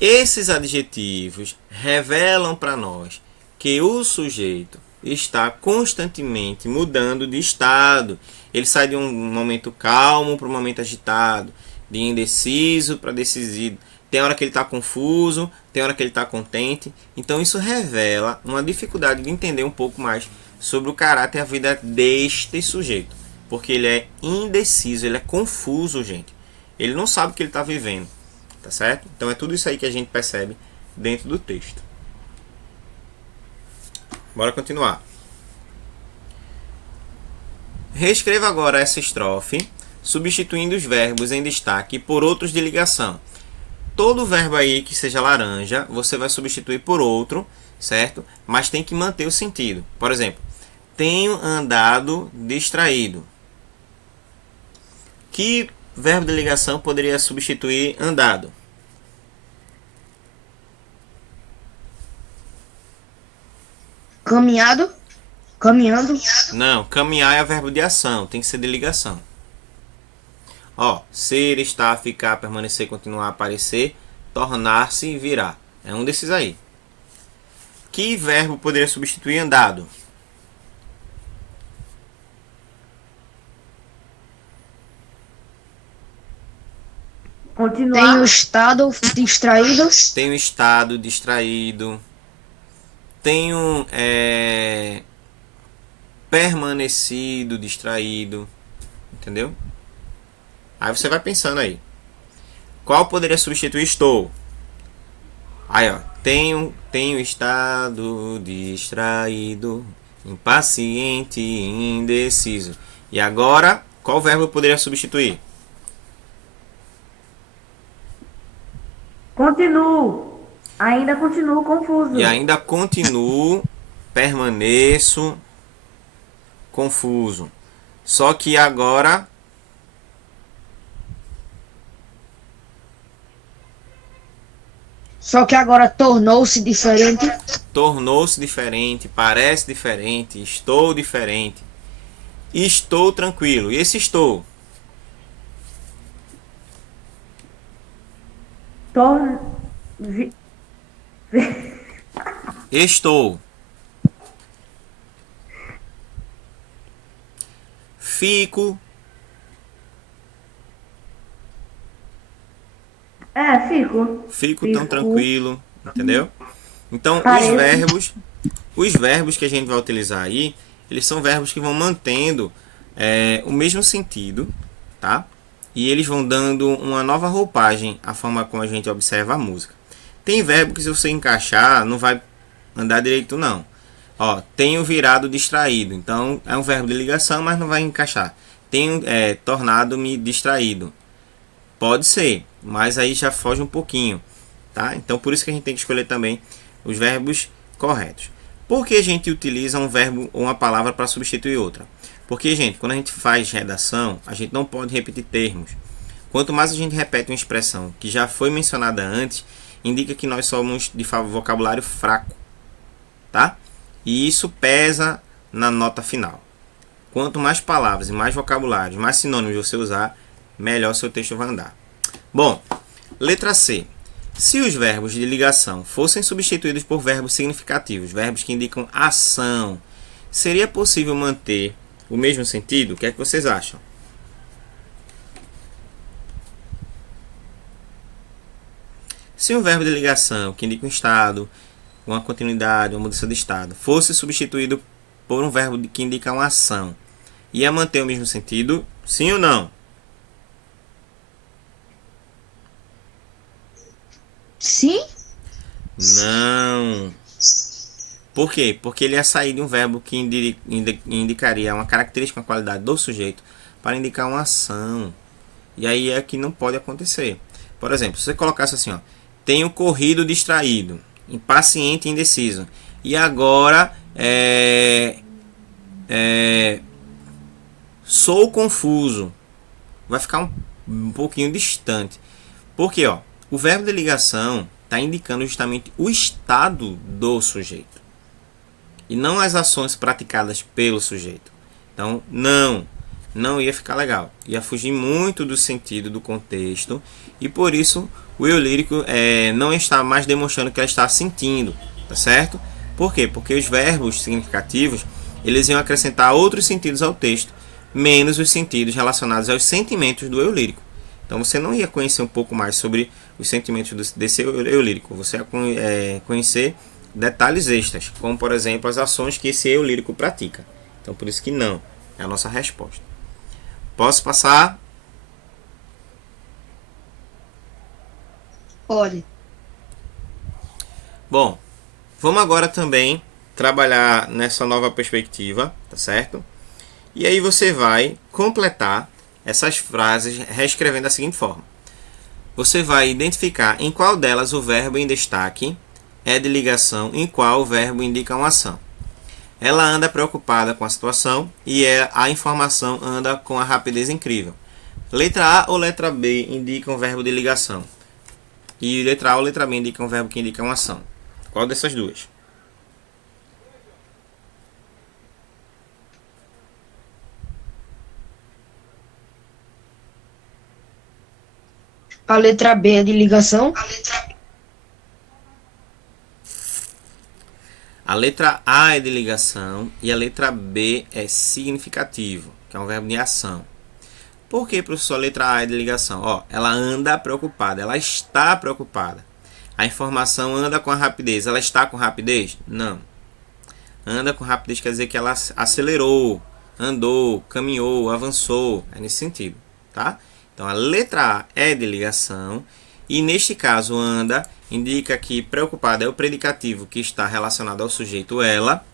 esses adjetivos revelam para nós que o sujeito está constantemente mudando de estado. Ele sai de um momento calmo para um momento agitado, de indeciso para decidido. Tem hora que ele está confuso, tem hora que ele está contente. Então isso revela uma dificuldade de entender um pouco mais sobre o caráter e a vida deste sujeito. Porque ele é indeciso, ele é confuso, gente. Ele não sabe o que ele está vivendo. Tá certo? Então é tudo isso aí que a gente percebe dentro do texto. Bora continuar. Reescreva agora essa estrofe, substituindo os verbos em destaque por outros de ligação. Todo verbo aí que seja laranja, você vai substituir por outro, certo? Mas tem que manter o sentido. Por exemplo, tenho andado distraído. Que verbo de ligação poderia substituir andado? Caminhado. Caminhando. Não, caminhar é verbo de ação, tem que ser de ligação. Ó, ser, estar, ficar, permanecer, continuar, aparecer, tornar-se e virar. É um desses aí. Que verbo poderia substituir andado? Continuar. Tenho estado distraído. Tenho estado distraído. Tenho permanecido distraído. Entendeu? Aí você vai pensando aí. Qual poderia substituir estou? Aí, ó. Tenho estado distraído, impaciente e indeciso. E agora, qual verbo poderia substituir? Continuo. Ainda continuo confuso. E ainda continuo, permaneço confuso. Só que agora Só que agora tornou-se diferente. tornou-se diferente, parece diferente, estou diferente. Estou tranquilo. E esse estou? Tor... vi- Estou. Fico. Fico. Tão tranquilo, entendeu? Então, Parece. os verbos que a gente vai utilizar aí, eles são verbos que vão mantendo o mesmo sentido, tá? E eles vão dando uma nova roupagem à forma como a gente observa a música. Tem verbo que se você encaixar, não vai andar direito não. Ó, tenho virado distraído, então é um verbo de ligação, mas não vai encaixar. Tenho tornado-me distraído. Pode ser, mas aí já foge um pouquinho, tá? Então por isso que a gente tem que escolher também os verbos corretos. Por que a gente utiliza um verbo ou uma palavra para substituir outra? Porque, gente, quando a gente faz redação, a gente não pode repetir termos. Quanto mais a gente repete uma expressão que já foi mencionada antes, indica que nós somos de vocabulário fraco, tá? E isso pesa na nota final. Quanto mais palavras e mais vocabulários, mais sinônimos você usar, melhor seu texto vai andar. Bom, letra C. Se os verbos de ligação fossem substituídos por verbos significativos, verbos que indicam ação, seria possível manter o mesmo sentido? O que é que vocês acham? Se um verbo de ligação que indica um estado, uma continuidade, uma mudança de estado, fosse substituído por um verbo que indica uma ação, ia manter o mesmo sentido? Sim ou não? Sim? Não. Por quê? Porque ele ia sair de um verbo que indicaria uma característica, uma qualidade do sujeito para indicar uma ação. E aí é que não pode acontecer. Por exemplo, se você colocasse assim, ó, tenho corrido distraído, impaciente e indeciso. E agora sou confuso. Vai ficar um pouquinho distante. Porque o verbo de ligação está indicando justamente o estado do sujeito e não as ações praticadas pelo sujeito. Então, não ia ficar legal. Ia fugir muito do sentido, do contexto, e por isso o eu lírico não está mais demonstrando que ela está sentindo, tá certo? Por quê? Porque os verbos significativos, eles iam acrescentar outros sentidos ao texto, menos os sentidos relacionados aos sentimentos do eu lírico. Então você não ia conhecer um pouco mais sobre os sentimentos desse eu lírico, você ia conhecer detalhes extras, como por exemplo as ações que esse eu lírico pratica. Então por isso que não, é a nossa resposta. Posso passar? Pode. Bom, vamos agora também trabalhar nessa nova perspectiva, tá certo? E aí você vai completar essas frases reescrevendo da seguinte forma. Você vai identificar em qual delas o verbo em destaque é de ligação, em qual o verbo indica uma ação. Ela anda preocupada com a situação e a informação anda com a rapidez incrível. Letra A ou letra B indicam o verbo de ligação? E letra A ou letra B indicam o verbo que indica uma ação? Qual dessas duas? A letra B é de ligação. A letra A é de ligação e a letra B é significativo, que é um verbo de ação. Por que, professor, a letra A é de ligação? Ela anda preocupada, ela está preocupada. A informação anda com a rapidez. Ela está com rapidez? Não. Anda com rapidez quer dizer que ela acelerou, andou, caminhou, avançou. É nesse sentido, tá? Então, a letra A é de ligação e, neste caso, anda indica que preocupada é o predicativo que está relacionado ao sujeito ela.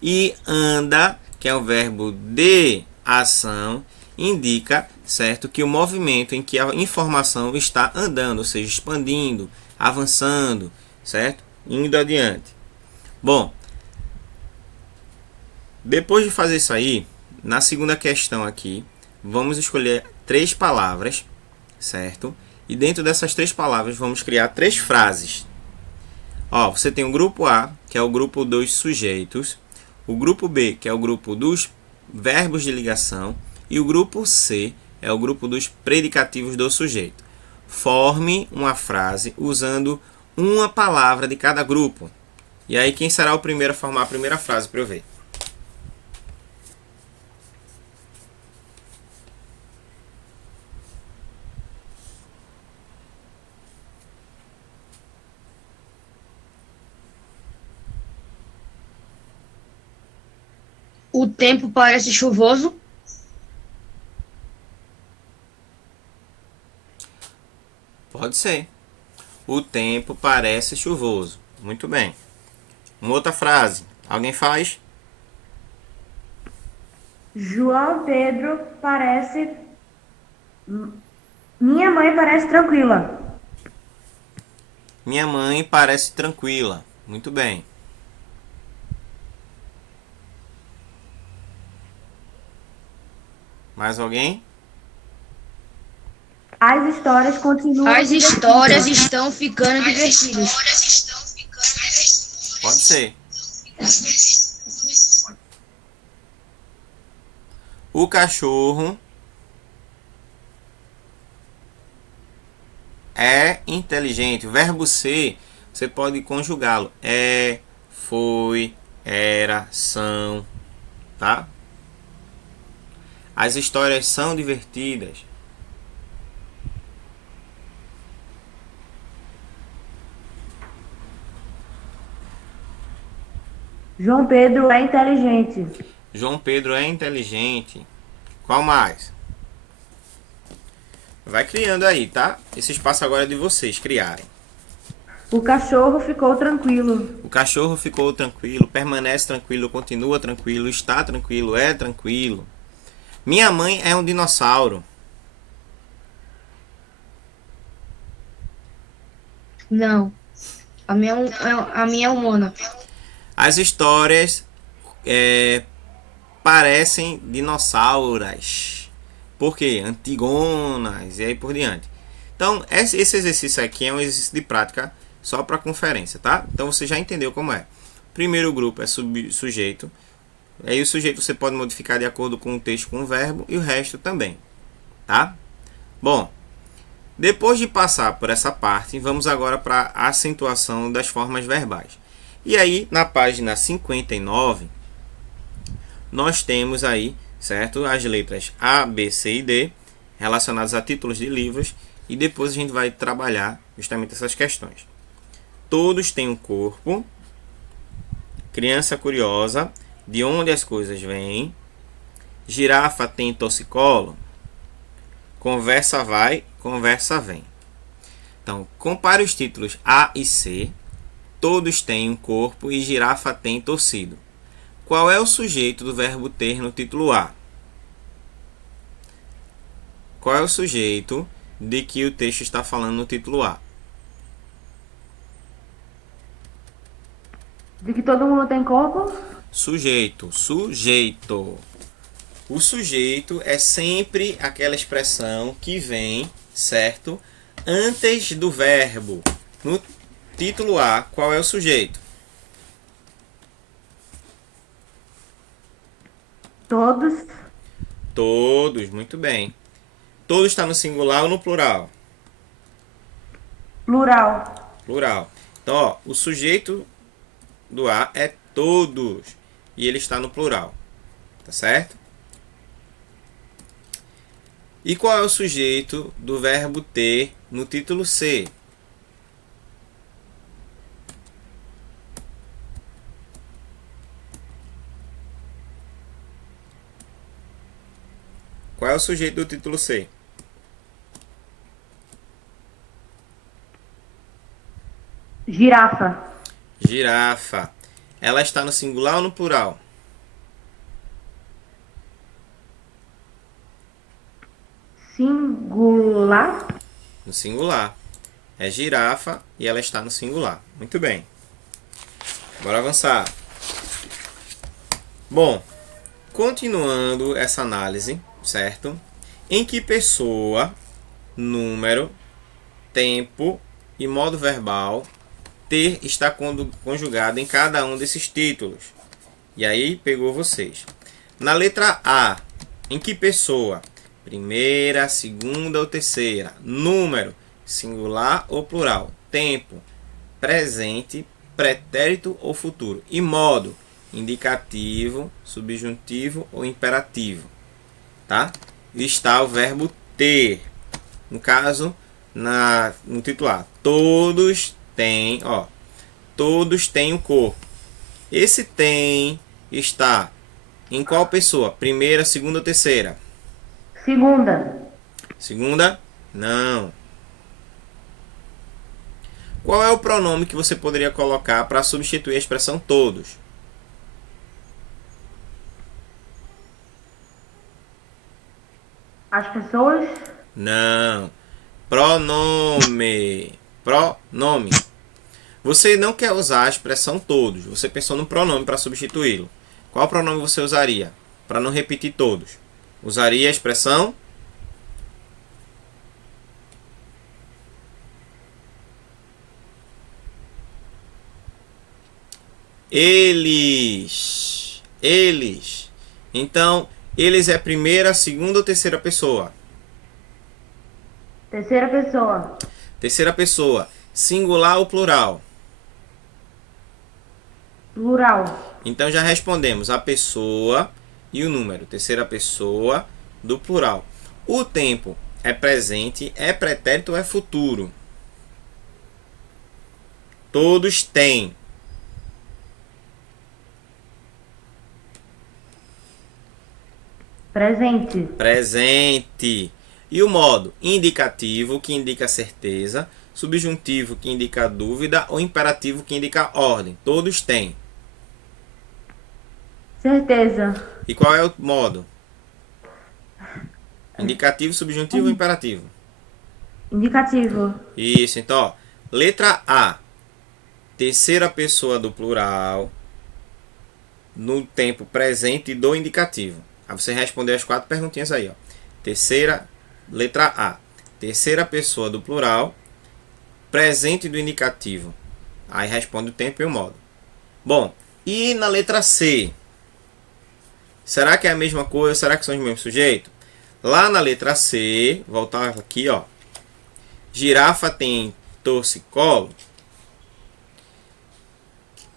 E anda, que é o verbo de ação, indica, certo, que o movimento em que a informação está andando, ou seja, expandindo, avançando, certo? Indo adiante. Bom, depois de fazer isso aí, na segunda questão aqui, vamos escolher 3 palavras, certo? E dentro dessas 3 palavras, vamos criar 3 frases. Você tem o grupo A, que é o grupo dos sujeitos, o grupo B, que é o grupo dos verbos de ligação, e o grupo C é o grupo dos predicativos do sujeito. Forme uma frase usando uma palavra de cada grupo. E aí, quem será o primeiro a formar a primeira frase para eu ver? O tempo parece chuvoso. Pode ser. O tempo parece chuvoso. Muito bem. Uma outra frase. Alguém faz? João Pedro parece. Minha mãe parece tranquila. Minha mãe parece tranquila. Muito bem. Mais alguém? As histórias continuam. As histórias estão ficando divertidas. Pode ser. O cachorro é inteligente. O verbo ser, você pode conjugá-lo. É, foi, era, são, tá? As histórias são divertidas. João Pedro é inteligente. João Pedro é inteligente. Qual mais? Vai criando aí, tá? Esse espaço agora é de vocês criarem. O cachorro ficou tranquilo. O cachorro ficou tranquilo, permanece tranquilo, continua tranquilo, está tranquilo, é tranquilo. Minha mãe é um dinossauro. Não. A minha é humana. As histórias parecem dinossauras. Por quê? Antigonas e aí por diante. Então, esse exercício aqui é um exercício de prática só para conferência, tá? Então, você já entendeu como é. Primeiro grupo é sujeito. Aí o sujeito você pode modificar de acordo com o texto, com o verbo, e o resto também, tá? Bom, depois de passar por essa parte, vamos agora para a acentuação das formas verbais. E aí, na página 59, nós temos aí, certo? As letras A, B, C e D, relacionadas a títulos de livros, e depois a gente vai trabalhar justamente essas questões. Todos têm um corpo, criança curiosa, de onde as coisas vêm, girafa tem torcicolo, conversa vai, conversa vem. Então, compare os títulos A e C, todos têm um corpo e girafa tem torcido. Qual é o sujeito do verbo ter no título A? Qual é o sujeito de que o texto está falando no título A? De que todo mundo tem corpo? Sujeito. O sujeito é sempre aquela expressão que vem, certo? Antes do verbo. No título A, qual é o sujeito? Todos. Todos, muito bem. Todos está no singular ou no plural? Plural. Plural. Então, ó, o sujeito do A é todos e ele está no plural, tá certo? E qual é o sujeito do verbo ter no título C? Qual é o sujeito do título C? Girafa. Girafa. Ela está no singular ou no plural? Singular. No singular. É girafa e ela está no singular. Muito bem. Bora avançar. Bom, continuando essa análise, certo? Em que pessoa, número, tempo e modo verbal ter está conjugado em cada um desses títulos? E aí pegou vocês. Na letra A, em que pessoa? Primeira, segunda ou terceira? Número, singular ou plural? Tempo, presente, pretérito ou futuro? E modo, indicativo, subjuntivo ou imperativo, tá? E está o verbo ter. No caso, no titular, todos têm, ó, todos têm um corpo. Esse tem está em qual pessoa? Primeira, segunda ou terceira? Segunda. Segunda? Não. Qual é o pronome que você poderia colocar para substituir a expressão todos? As pessoas. Não. Pronome. Pronome. Você não quer usar a expressão todos. Você pensou no pronome para substituí-lo. Qual pronome você usaria? Para não repetir todos. Usaria a expressão eles. Eles. Então, eles é primeira, segunda ou terceira pessoa? Terceira pessoa. Terceira pessoa. Singular ou plural? Plural. Então já respondemos a pessoa e o número. Terceira pessoa do plural. O tempo é presente, é pretérito ou é futuro? Todos têm. Presente. Presente. E o modo? Indicativo, que indica certeza. Subjuntivo, que indica dúvida. Ou imperativo, que indica ordem. Todos têm. Certeza. E qual é o modo? Indicativo, subjuntivo ou imperativo? Indicativo. Isso, então, ó, letra A. Terceira pessoa do plural. no tempo presente do indicativo. Aí você respondeu as 4 perguntinhas aí, ó. Letra A. Terceira pessoa do plural, presente do indicativo. Aí responde o tempo e o modo. Bom, e na letra C? Será que é a mesma coisa? Será que são os mesmos sujeitos? Lá na letra C, voltar aqui, ó. Girafa tem torcicolo.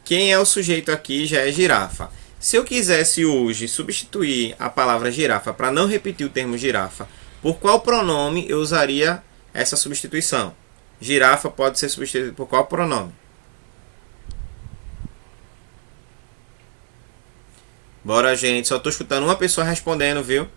Quem é o sujeito aqui já é girafa. Se eu quisesse hoje substituir a palavra girafa para não repetir o termo girafa, por qual pronome eu usaria essa substituição? Girafa pode ser substituída por qual pronome? Bora, gente. Só estou escutando uma pessoa respondendo, viu?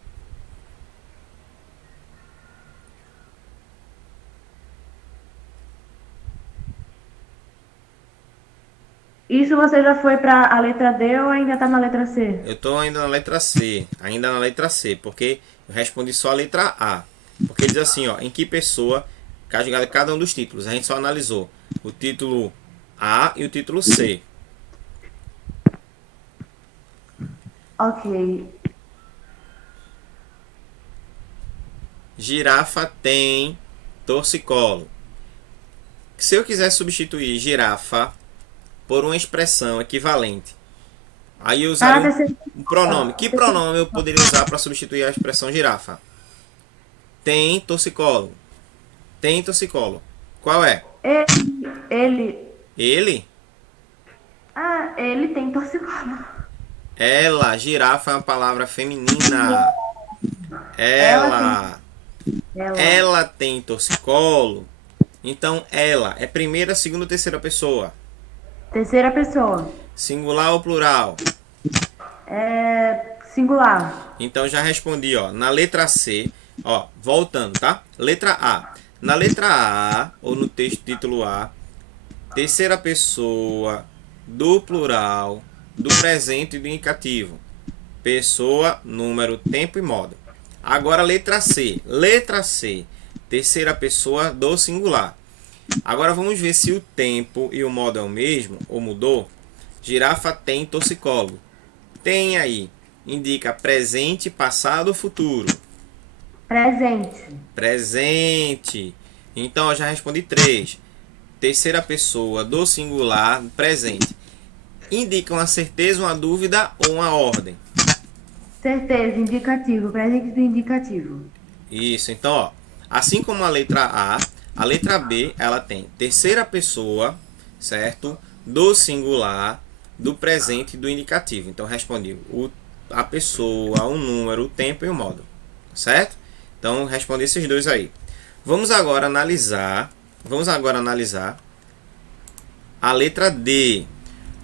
Isso você já foi para a letra D ou ainda está na letra C? Eu estou ainda na letra C. Ainda na letra C, porque eu respondi só a letra A. Porque diz assim, ó, em que pessoa, cada um dos títulos. A gente só analisou o título A e o título C. Ok. Girafa tem torcicolo. Se eu quiser substituir girafa por uma expressão equivalente, aí eu usaria um pronome. Que pronome eu poderia usar para substituir a expressão girafa? Tem torcicolo. Tem torcicolo. Qual é? Ele. Ele? Ah, ele tem torcicolo. Ela. Girafa é uma palavra feminina. Ela tem torcicolo. Então, ela é primeira, segunda ou terceira pessoa? Terceira pessoa. Singular ou plural? Singular. Então, já respondi, ó. Na letra C, ó, voltando, tá? Letra A. Na letra A, ou no texto título A, terceira pessoa do plural, do presente e do indicativo. Pessoa, número, tempo e modo. Agora, letra C. Letra C. Terceira pessoa do singular. Agora vamos ver se o tempo e o modo é o mesmo ou mudou. Girafa tem torcicolo. Tem aí. Indica presente, passado ou futuro? Presente. Presente. Então eu já respondi 3. Terceira pessoa do singular, presente. Indica uma certeza, uma dúvida ou uma ordem? Certeza, indicativo. Presente do indicativo. Isso, então, ó, assim como a letra B, ela tem terceira pessoa, certo? Do singular, do presente e do indicativo. Então, respondi a pessoa, o número, o tempo e o modo, certo? Então, respondi esses dois aí. Vamos agora analisar a letra D.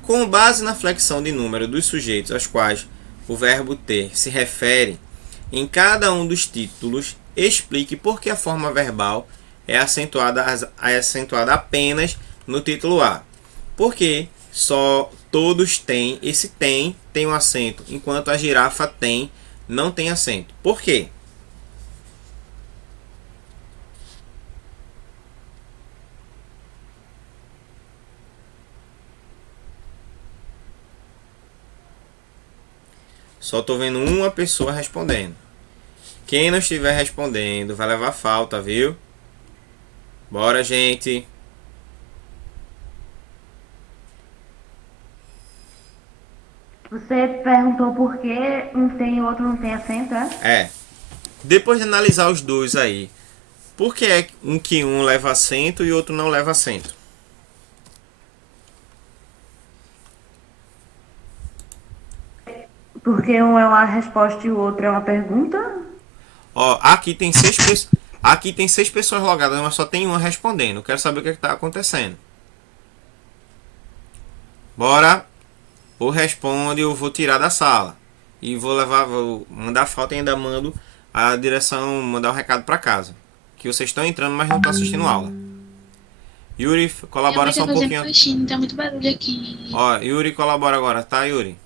Com base na flexão de número dos sujeitos aos quais o verbo ter se refere, em cada um dos títulos, explique por que a forma verbal é acentuada apenas no título A. Porque só todos têm, esse tem um acento, enquanto a girafa não tem acento. Por quê? Só estou vendo uma pessoa respondendo. Quem não estiver respondendo vai levar falta, viu? Bora, gente. Você perguntou por que um tem e o outro não tem acento, é? É. Depois de analisar os dois aí, por que é que um leva acento e outro não leva acento? Porque um é uma resposta e o outro é uma pergunta? Ó, aqui tem 6 pessoas. Aqui tem 6 pessoas logadas, mas só tem uma respondendo. Eu quero saber o que está acontecendo. Bora. Ou responde, eu vou tirar da sala. E vou mandar falta e ainda mando a direção, mandar o recado para casa. Que vocês estão entrando, mas não estão assistindo aula. Yuri, colabora só um pouquinho. Faxina, tá muito barulho aqui. Ó, Yuri, colabora agora, tá, Yuri?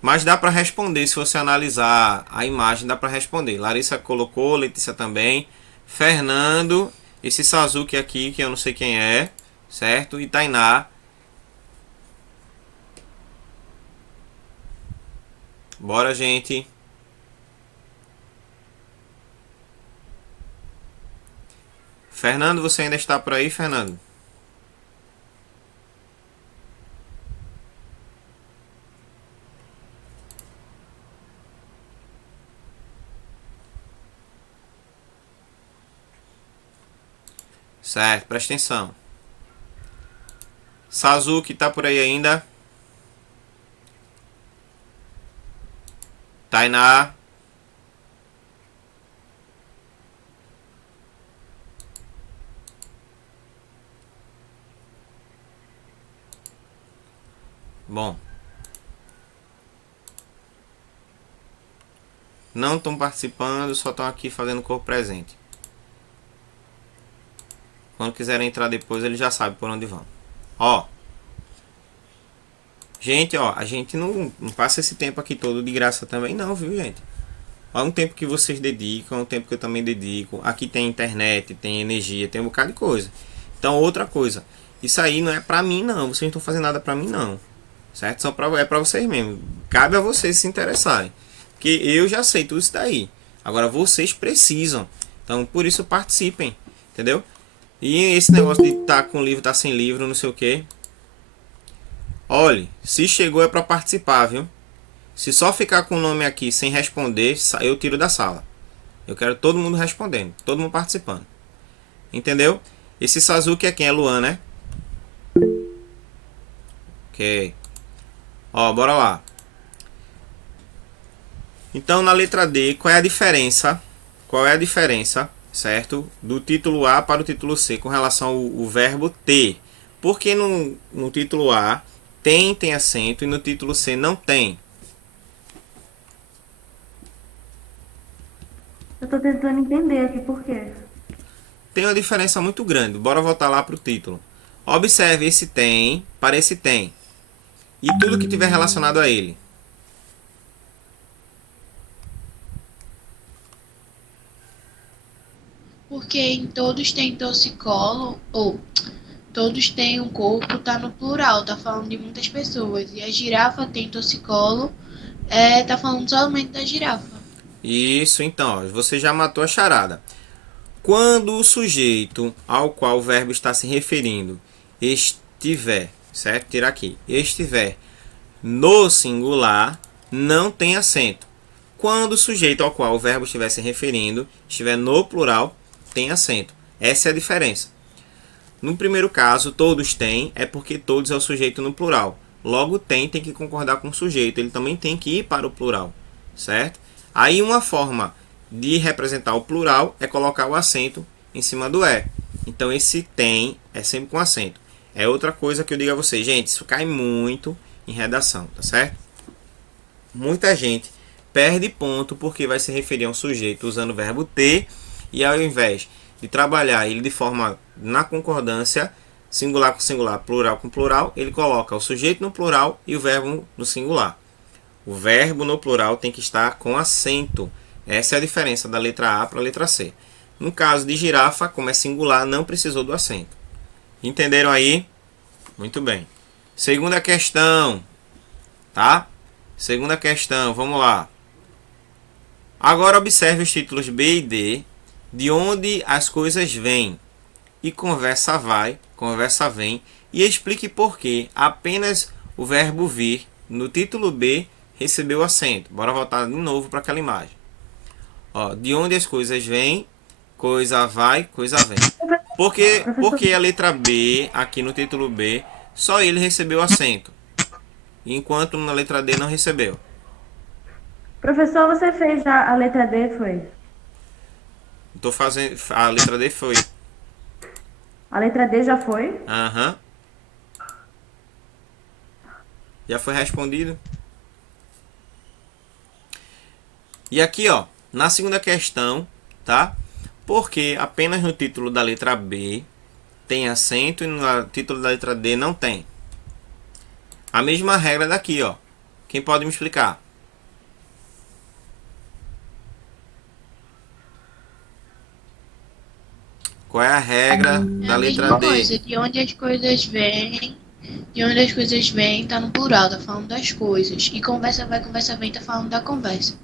Mas dá para responder, se você analisar a imagem, dá para responder. Larissa colocou, Letícia também. Fernando, esse Sazuki aqui, que eu não sei quem é. certo? E Tainá. Bora, gente. Fernando, você ainda está por aí, Fernando? Certo, presta atenção. Sazuki tá por aí ainda? Tainá. Bom. Não estão participando, só estão aqui fazendo corpo presente. Quando quiserem entrar depois, eles já sabem por onde vão. Ó. Gente, ó, a gente não passa esse tempo aqui todo de graça também não, viu, gente? É um tempo que vocês dedicam, é um tempo que eu também dedico. Aqui tem internet, tem energia, tem um bocado de coisa. Então, outra coisa. Isso aí não é pra mim, não. Vocês não estão fazendo nada pra mim, não. Certo? É pra vocês mesmo. Cabe a vocês se interessarem. Porque eu já sei tudo isso daí. Agora, vocês precisam. Então, por isso, participem. Entendeu? E esse negócio de estar com livro, estar sem livro, não sei o que. Olhe, se chegou é pra participar, viu? Se só ficar com o nome aqui sem responder, eu tiro da sala. Eu quero todo mundo respondendo, todo mundo participando. Entendeu? Esse Sazuki é quem? É Luan, né? Ok. Ó, bora lá. Então, na letra D, qual é a diferença? Qual é a diferença, certo? Do título A para o título C com relação ao verbo ter. Porque no título A tem acento e no título C não tem. Eu tô tentando entender aqui por quê. Tem uma diferença muito grande. Bora voltar lá para o título. Observe esse tem para esse tem. E tudo que tiver relacionado a ele. Porque em todos tem torcicolo, ou todos têm um corpo, tá no plural, tá falando de muitas pessoas. E a girafa tem torcicolo, tá falando somente da girafa. Isso, então, ó, você já matou a charada. Quando o sujeito ao qual o verbo está se referindo estiver, certo? Tira aqui, estiver no singular, não tem acento. Quando o sujeito ao qual o verbo estiver se referindo estiver no plural, tem acento. Essa é a diferença. No primeiro caso, todos têm, é porque todos é o sujeito no plural. Logo, tem que concordar com o sujeito. Ele também tem que ir para o plural, certo? Aí, uma forma de representar o plural é colocar o acento em cima do é. Então, esse tem é sempre com acento. É outra coisa que eu digo a vocês. Gente, isso cai muito em redação, tá certo? Muita gente perde ponto porque vai se referir a um sujeito usando o verbo ter e ao invés de trabalhar ele de forma na concordância, singular com singular, plural com plural, ele coloca o sujeito no plural e o verbo no singular. O verbo no plural tem que estar com acento. Essa é a diferença da letra A para a letra C. No caso de girafa, como é singular, não precisou do acento. Entenderam aí? Muito bem. Segunda questão, tá? Segunda questão, vamos lá. Agora observe os títulos B e D, de onde as coisas vêm. E conversa vai, conversa vem. E explique por que apenas o verbo vir no título B recebeu acento. Bora voltar de novo para aquela imagem. Ó, de onde as coisas vêm, coisa vai, coisa vem. Porque a letra B, aqui no título B, só ele recebeu acento. Enquanto na letra D não recebeu. Professor, você fez a letra D, foi? Tô fazendo. A letra D foi. A letra D já foi? Aham. Já foi respondido. E aqui, ó, na segunda questão, tá? Porque apenas no título da letra B tem acento e no título da letra D não tem. A mesma regra daqui, ó. Quem pode me explicar? Qual é a regra É da a letra mesma D? coisa, de onde as coisas vêm, tá no plural, tá falando das coisas. E conversa vai, conversa vem, tá falando da conversa.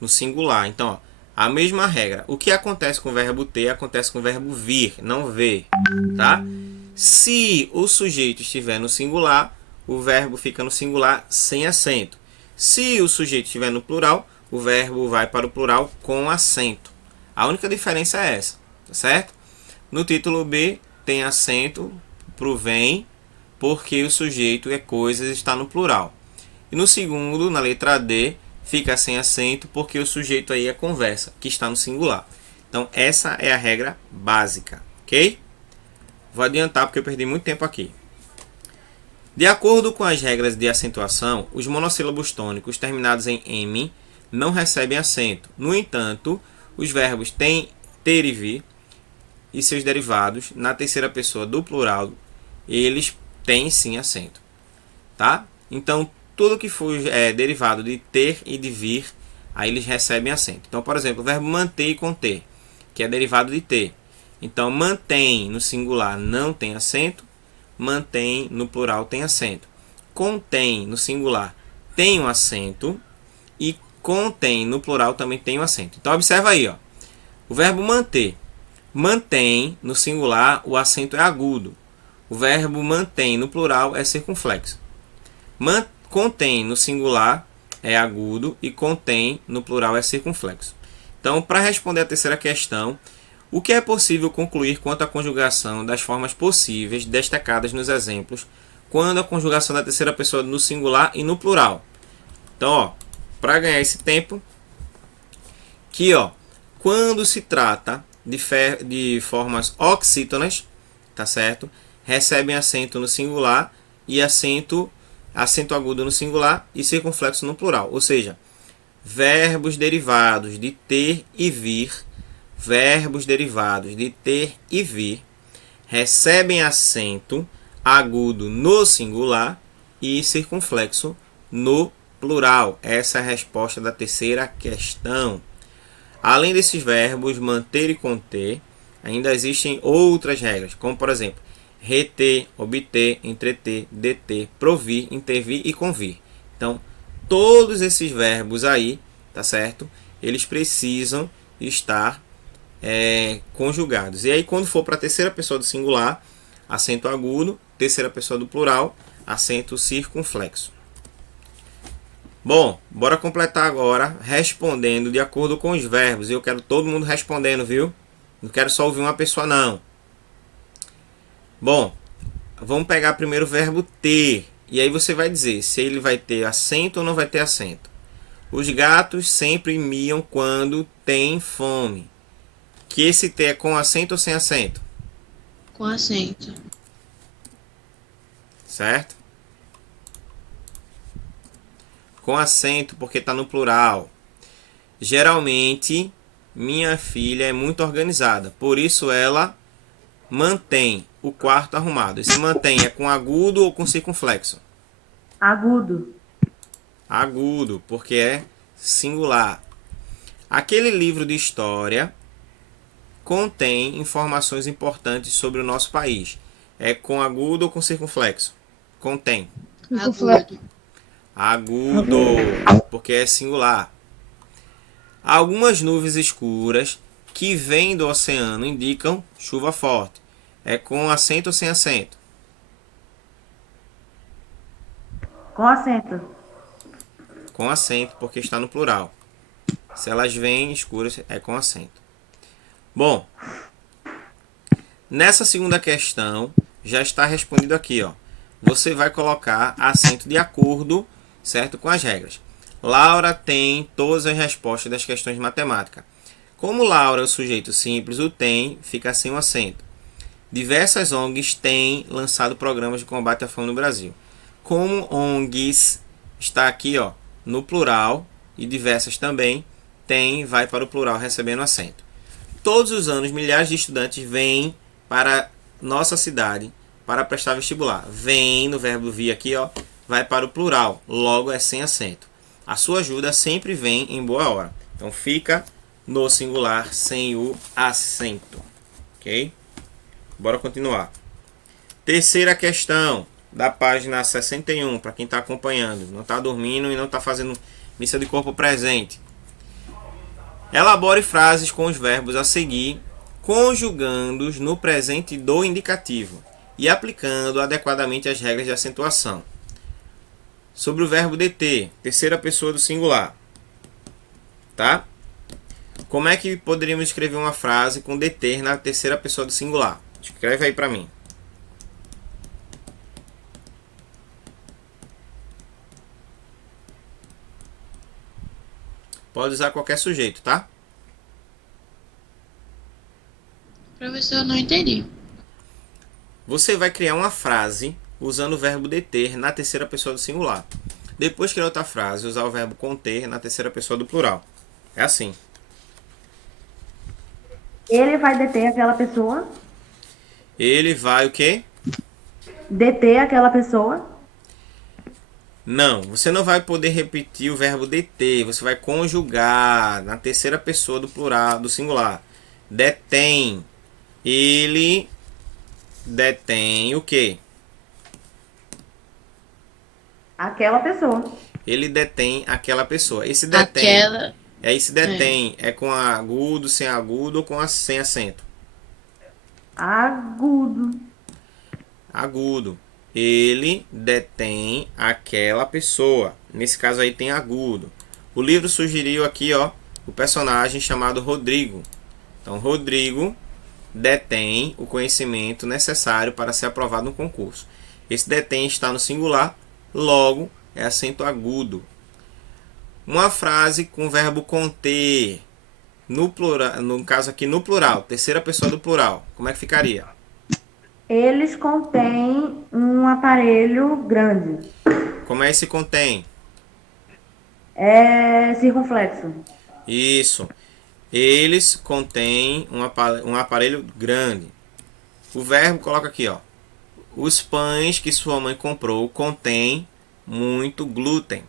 No singular. Então, ó, a mesma regra. O que acontece com o verbo ter acontece com o verbo vir, não ver, tá? Se o sujeito estiver no singular, o verbo fica no singular sem acento. Se o sujeito estiver no plural, o verbo vai para o plural com acento. A única diferença é essa, tá certo? No título B tem acento pro vem, porque o sujeito é coisas está no plural. E no segundo, na letra D, fica sem acento porque o sujeito aí é conversa, que está no singular. Então essa é a regra básica, ok? Vou adiantar porque eu perdi muito tempo aqui. De acordo com as regras de acentuação, os monossílabos tônicos terminados em M não recebem acento. No entanto, os verbos tem, ter e vir e seus derivados na terceira pessoa do plural, eles têm sim acento, tá? Então, tudo que for derivado de ter e de vir, aí eles recebem acento. Então, por exemplo, o verbo manter e conter, que é derivado de ter. Então, mantém no singular não tem acento, mantém no plural tem acento. Contém no singular tem um acento e contém no plural também tem um acento. Então, observa aí, ó. O verbo manter. Mantém no singular o acento é agudo. O verbo mantém no plural é circunflexo. Contém no singular é agudo e contém no plural é circunflexo. Então, para responder a terceira questão, o que é possível concluir quanto à conjugação das formas possíveis destacadas nos exemplos quando a conjugação da terceira pessoa no singular e no plural? Então, ó, para ganhar esse tempo, aqui, ó, quando se trata de formas oxítonas, tá certo? Recebem acento no singular e acento agudo no singular e circunflexo no plural. Ou seja, verbos derivados de ter e vir, recebem acento agudo no singular e circunflexo no plural. Essa é a resposta da terceira questão. Além desses verbos manter e conter, ainda existem outras regras, como por exemplo, reter, obter, entreter, deter, provir, intervir e convir. Então, todos esses verbos aí, tá certo? Eles precisam estar conjugados. E aí, quando for para a terceira pessoa do singular, acento agudo, terceira pessoa do plural, acento circunflexo. Bom, bora completar agora respondendo de acordo com os verbos. Eu quero todo mundo respondendo, viu? Não quero só ouvir uma pessoa, não. Bom, vamos pegar primeiro o verbo ter. E aí você vai dizer se ele vai ter acento ou não vai ter acento. Os gatos sempre miam quando têm fome. Que esse ter é com acento ou sem acento? Com acento. Certo? Com acento porque está no plural. Geralmente, minha filha é muito organizada. Por isso ela mantém o quarto arrumado. Esse mantém é com agudo ou com circunflexo? Agudo. Agudo, porque é singular. Aquele livro de história contém informações importantes sobre o nosso país. É com agudo ou com circunflexo? Contém. Agudo. Agudo, porque é singular. Algumas nuvens escuras que vêm do oceano indicam chuva forte. É com acento ou sem acento? Com acento. Com acento, porque está no plural. Se elas vêm escuras, é com acento. Bom, nessa segunda questão, já está respondido aqui, ó. Você vai colocar acento de acordo, certo, com as regras. Laura tem todas as respostas das questões de matemática. Como Laura é o sujeito simples, o tem fica sem o acento. Diversas ONGs têm lançado programas de combate à fome no Brasil. Como ONGs está aqui, ó, no plural, e diversas também, tem, vai para o plural recebendo acento. Todos os anos, milhares de estudantes vêm para nossa cidade para prestar vestibular. Vem no verbo vir aqui, ó, vai para o plural, logo é sem acento. A sua ajuda sempre vem em boa hora. Então fica no singular sem o acento. Ok? Bora continuar. Terceira questão da página 61, para quem está acompanhando, não está dormindo e não está fazendo missa de corpo presente. Elabore frases com os verbos a seguir, conjugando-os no presente do indicativo e aplicando adequadamente as regras de acentuação. Sobre o verbo deter, terceira pessoa do singular. Tá? Como é que poderíamos escrever uma frase com deter na terceira pessoa do singular? Escreve aí para mim. Pode usar qualquer sujeito, tá? Professor, eu não entendi. Você vai criar uma frase usando o verbo deter na terceira pessoa do singular. Depois criar outra frase, usar o verbo conter na terceira pessoa do plural. É assim. Ele vai deter aquela pessoa. Ele vai o quê? Deter aquela pessoa. Não, você não vai poder repetir o verbo deter. Você vai conjugar na terceira pessoa do plural, do singular. Detém. Ele detém o quê? Aquela pessoa. Ele detém aquela pessoa. Esse detém. Aquela. Esse detém é com agudo, sem agudo ou sem acento? Agudo. Agudo. Ele detém aquela pessoa. Nesse caso aí tem agudo. O livro sugeriu aqui, ó, o personagem chamado Rodrigo. Então, Rodrigo detém o conhecimento necessário para ser aprovado no concurso. Esse detém está no singular, logo é acento agudo. Uma frase com o verbo conter, no plural, no caso aqui no plural, terceira pessoa do plural, como é que ficaria? Eles contêm um aparelho grande. Como é esse contém? É circunflexo. Isso. Eles contêm um aparelho grande. O verbo coloca aqui, ó. Os pães que sua mãe comprou contêm muito glúten,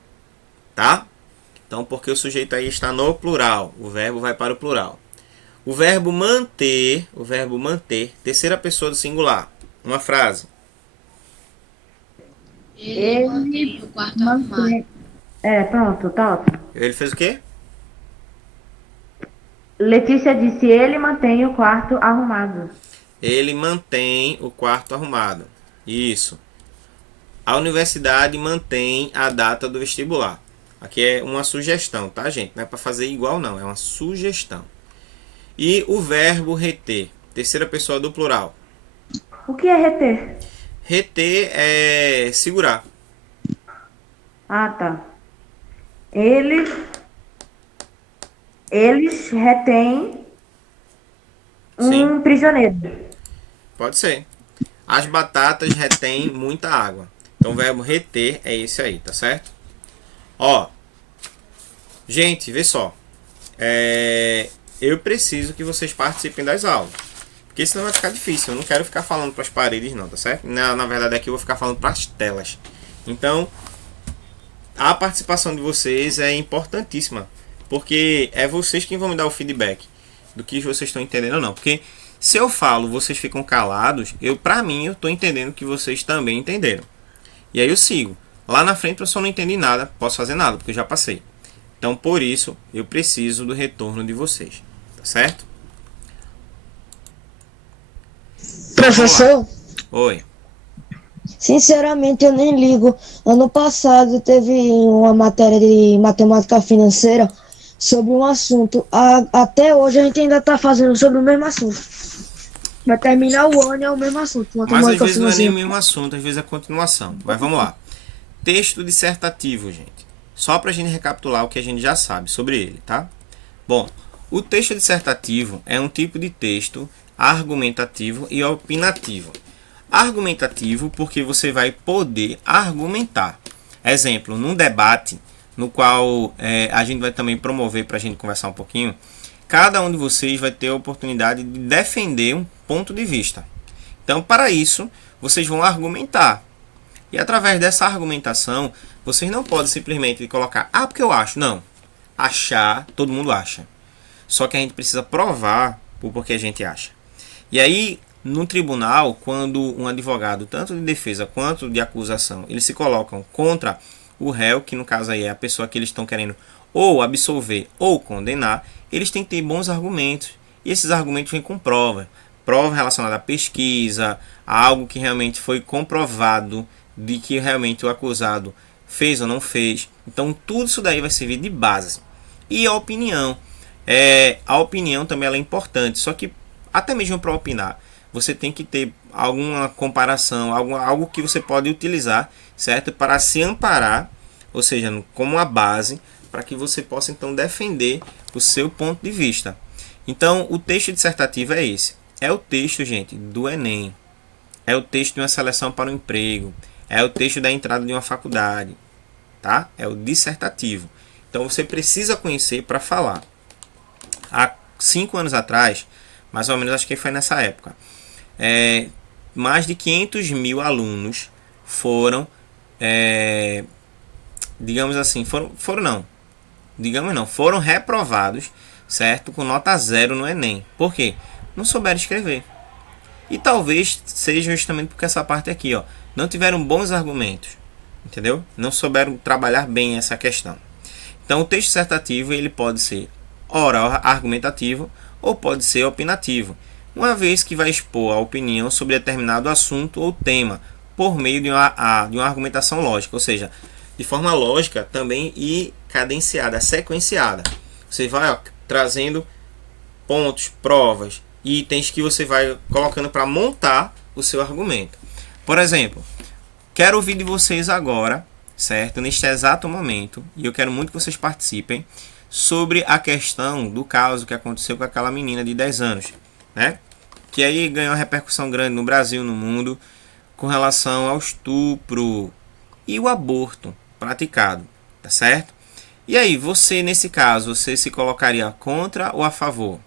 tá? Então, porque o sujeito aí está no plural, o verbo vai para o plural. O verbo manter, terceira pessoa do singular. Uma frase. Ele mantém o quarto arrumado. Pronto, tá ótimo. Ele fez o quê? Letícia disse, ele mantém o quarto arrumado. Ele mantém o quarto arrumado. Isso. A universidade mantém a data do vestibular. Aqui é uma sugestão, tá, gente? Não é para fazer igual, não. É uma sugestão. E o verbo reter, terceira pessoa do plural. O que é reter? Reter é segurar. Ah, tá. Eles retêm Sim. prisioneiro. Pode ser. As batatas retêm muita água. Então o verbo reter é esse aí, tá certo? Ó. Gente, vê só. Eu preciso que vocês participem das aulas. Porque senão vai ficar difícil. Eu não quero ficar falando para as paredes não, tá certo? Na verdade aqui eu vou ficar falando para as telas. Então, a participação de vocês é importantíssima. Porque é vocês quem vão me dar o feedback do que vocês estão entendendo ou não. Porque se eu falo, vocês ficam calados, pra mim, eu estou entendendo que vocês também entenderam. E aí eu sigo. Lá na frente eu só não entendi nada, posso fazer nada, porque eu já passei. Então, por isso, eu preciso do retorno de vocês. Tá certo? Professor, Oi. sinceramente eu nem ligo. Ano passado teve uma matéria de matemática financeira sobre um assunto. Até hoje a gente ainda está fazendo sobre o mesmo assunto. Vai terminar o ano e é o mesmo assunto. Mas às Matemática vezes não é nem o financeira. mesmo assunto, às vezes é continuação. Mas vamos lá. Texto dissertativo, gente. Só para a gente recapitular o que a gente já sabe sobre ele, tá? Bom, o texto dissertativo é um tipo de texto argumentativo e opinativo. Argumentativo porque você vai poder argumentar. Exemplo, num debate no qual a gente vai também promover para a gente conversar um pouquinho, cada um de vocês vai ter a oportunidade de defender um ponto de vista. Então, para isso, vocês vão argumentar. E através dessa argumentação, vocês não podem simplesmente colocar, porque eu acho. Não. Achar, todo mundo acha. Só que a gente precisa provar o porquê a gente acha. E aí, no tribunal, quando um advogado, tanto de defesa quanto de acusação, eles se colocam contra o réu, que no caso aí é a pessoa que eles estão querendo ou absolver ou condenar, eles têm que ter bons argumentos. E esses argumentos vêm com prova relacionada à pesquisa, a algo que realmente foi comprovado de que realmente o acusado fez ou não fez. Então tudo isso daí vai servir de base. E a opinião, a opinião também ela é importante, só que até mesmo para opinar, você tem que ter alguma comparação, algo que você pode utilizar, certo? Para se amparar, ou seja, como uma base, para que você possa então defender o seu ponto de vista. Então, o texto dissertativo é esse. É o texto, gente, do Enem. É o texto de uma seleção para um emprego. É o texto da entrada de uma faculdade. Tá? É o dissertativo. Então, você precisa conhecer para falar. Há 5 anos atrás, mais ou menos, acho que foi nessa época, mais de 500 mil alunos foram, foram reprovados, certo? Com nota 0 no Enem. Por quê? Não souberam escrever. E talvez seja justamente porque essa parte aqui, ó, não tiveram bons argumentos, entendeu? Não souberam trabalhar bem essa questão. Então, o texto dissertativo ele pode ser oral argumentativo ou pode ser opinativo, uma vez que vai expor a opinião sobre determinado assunto ou tema por meio de uma argumentação lógica, ou seja, de forma lógica também e cadenciada, sequenciada. Você vai trazendo pontos, provas, itens que você vai colocando para montar o seu argumento. Por exemplo, quero ouvir de vocês agora, certo? Neste exato momento, e eu quero muito que vocês participem, sobre a questão do caso que aconteceu com aquela menina de 10 anos, né? Que aí ganhou uma repercussão grande no Brasil, no mundo, com relação ao estupro e o aborto praticado, tá certo? E aí, você nesse caso, você se colocaria contra ou a favor?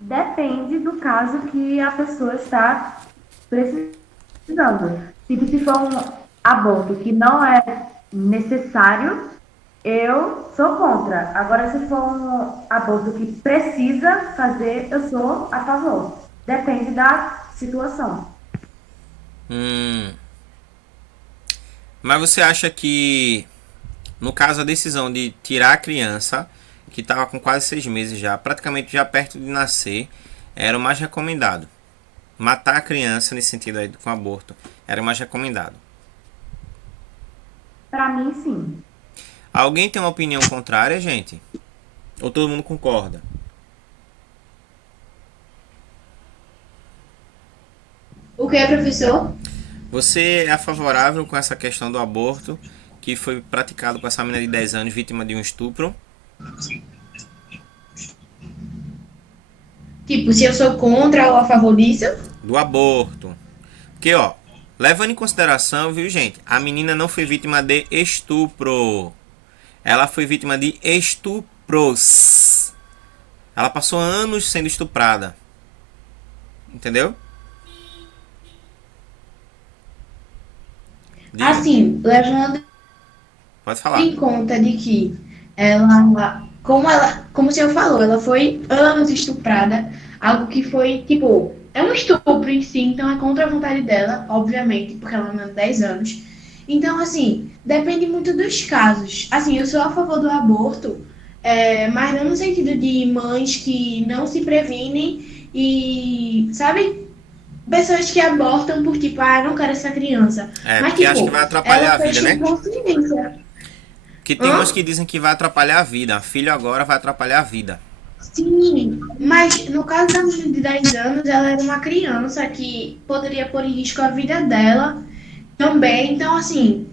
Depende do caso que a pessoa está precisando. Tipo, se for um aborto que não é necessário, eu sou contra. Agora, se for um aborto que precisa fazer, eu sou a favor. Depende da situação. Mas você acha que, no caso, a decisão de tirar a criança, que estava com quase 6 meses já, praticamente já perto de nascer, era o mais recomendado? Matar a criança, nesse sentido aí, com aborto, era o mais recomendado. Para mim, sim. Alguém tem uma opinião contrária, gente? Ou todo mundo concorda? O que é, professor? Você é favorável com essa questão do aborto que foi praticado com essa menina de 10 anos, vítima de um estupro? Tipo, se eu sou contra ou a favor disso? Do aborto. Porque, ó, levando em consideração, viu, gente? A menina não foi vítima de estupro. Ela foi vítima de estupros. Ela passou anos sendo estuprada. Entendeu? Diga. Assim, levando Pode falar. em conta de que como o senhor falou, ela foi anos estuprada, algo que foi, tipo, é um estupro em si, então é contra a vontade dela, obviamente, porque ela tem 10 anos. Então, assim, depende muito dos casos. Assim, eu sou a favor do aborto, mas não no sentido de mães que não se previnem e, sabe? Pessoas que abortam por tipo, não quero essa criança. Mas, porque tipo, acho que vai atrapalhar a ela fez vida, né? com consciência. Que tem umas que dizem que vai atrapalhar a vida. Filho agora vai atrapalhar a vida. Sim, mas no caso da menina de 10 anos, ela era uma criança que poderia pôr em risco a vida dela também. Então, assim,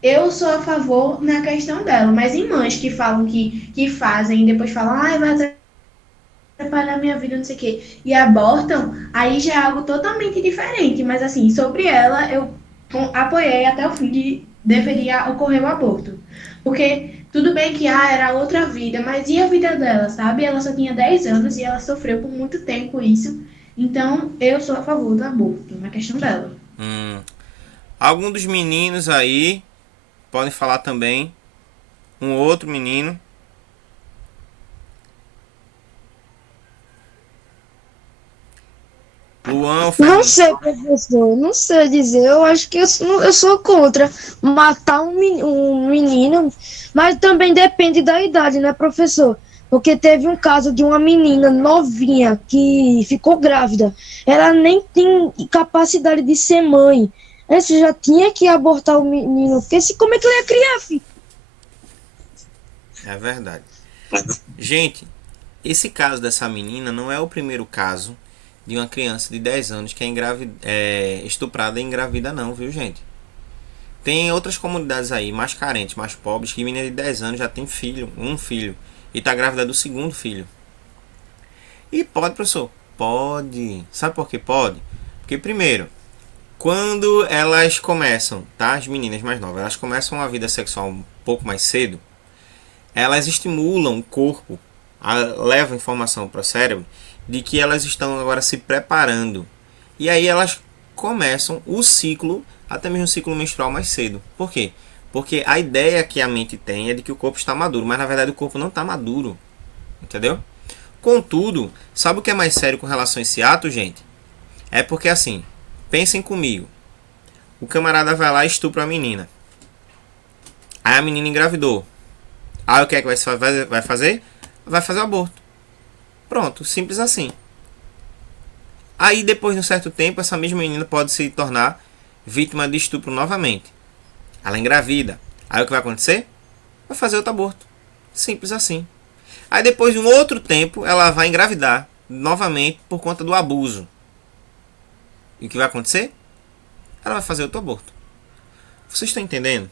eu sou a favor na questão dela. Mas em mães que falam que fazem e depois falam, vai atrapalhar minha vida, não sei o quê, e abortam, aí já é algo totalmente diferente. Mas, assim, sobre ela, eu apoiei até o fim de deveria ocorrer o aborto. Porque tudo bem que era outra vida, mas e a vida dela, sabe? Ela só tinha 10 anos e ela sofreu por muito tempo isso. Então, eu sou a favor do aborto, na questão dela. Algum dos meninos aí podem falar também. Um outro menino. Luan ou Não Fernando? sei, professor, não sei dizer. Eu acho que eu sou contra matar um menino, mas também depende da idade, né, professor? Porque teve um caso de uma menina novinha que ficou grávida. Ela nem tem capacidade de ser mãe. Aí você já tinha que abortar o menino, porque como é que ele ia criar, filho? É verdade. Gente, esse caso dessa menina não é o primeiro caso de uma criança de 10 anos que é estuprada e engravida não, viu, gente? Tem outras comunidades aí, mais carentes, mais pobres, que menina de 10 anos já tem filho, um filho, e tá grávida do segundo filho. E pode, professor? Pode. Sabe por que pode? Porque, primeiro, quando elas começam, tá? As meninas mais novas, elas começam a vida sexual um pouco mais cedo, elas estimulam o corpo, levam informação para o cérebro de que elas estão agora se preparando. E aí elas começam o ciclo, até mesmo o ciclo menstrual mais cedo. Por quê? Porque a ideia que a mente tem é de que o corpo está maduro, mas na verdade o corpo não está maduro. Entendeu? Contudo, sabe o que é mais sério com relação a esse ato, gente? É porque assim, pensem comigo. O camarada vai lá e estupra a menina. Aí a menina engravidou. Aí o que é que vai fazer? Vai fazer o aborto. Pronto, simples assim. Aí depois de um certo tempo, essa mesma menina pode se tornar vítima de estupro novamente. Ela engravida. Aí o que vai acontecer? Vai fazer outro aborto. Simples assim. Aí depois de um outro tempo, ela vai engravidar novamente por conta do abuso. E o que vai acontecer? Ela vai fazer outro aborto. Vocês estão entendendo?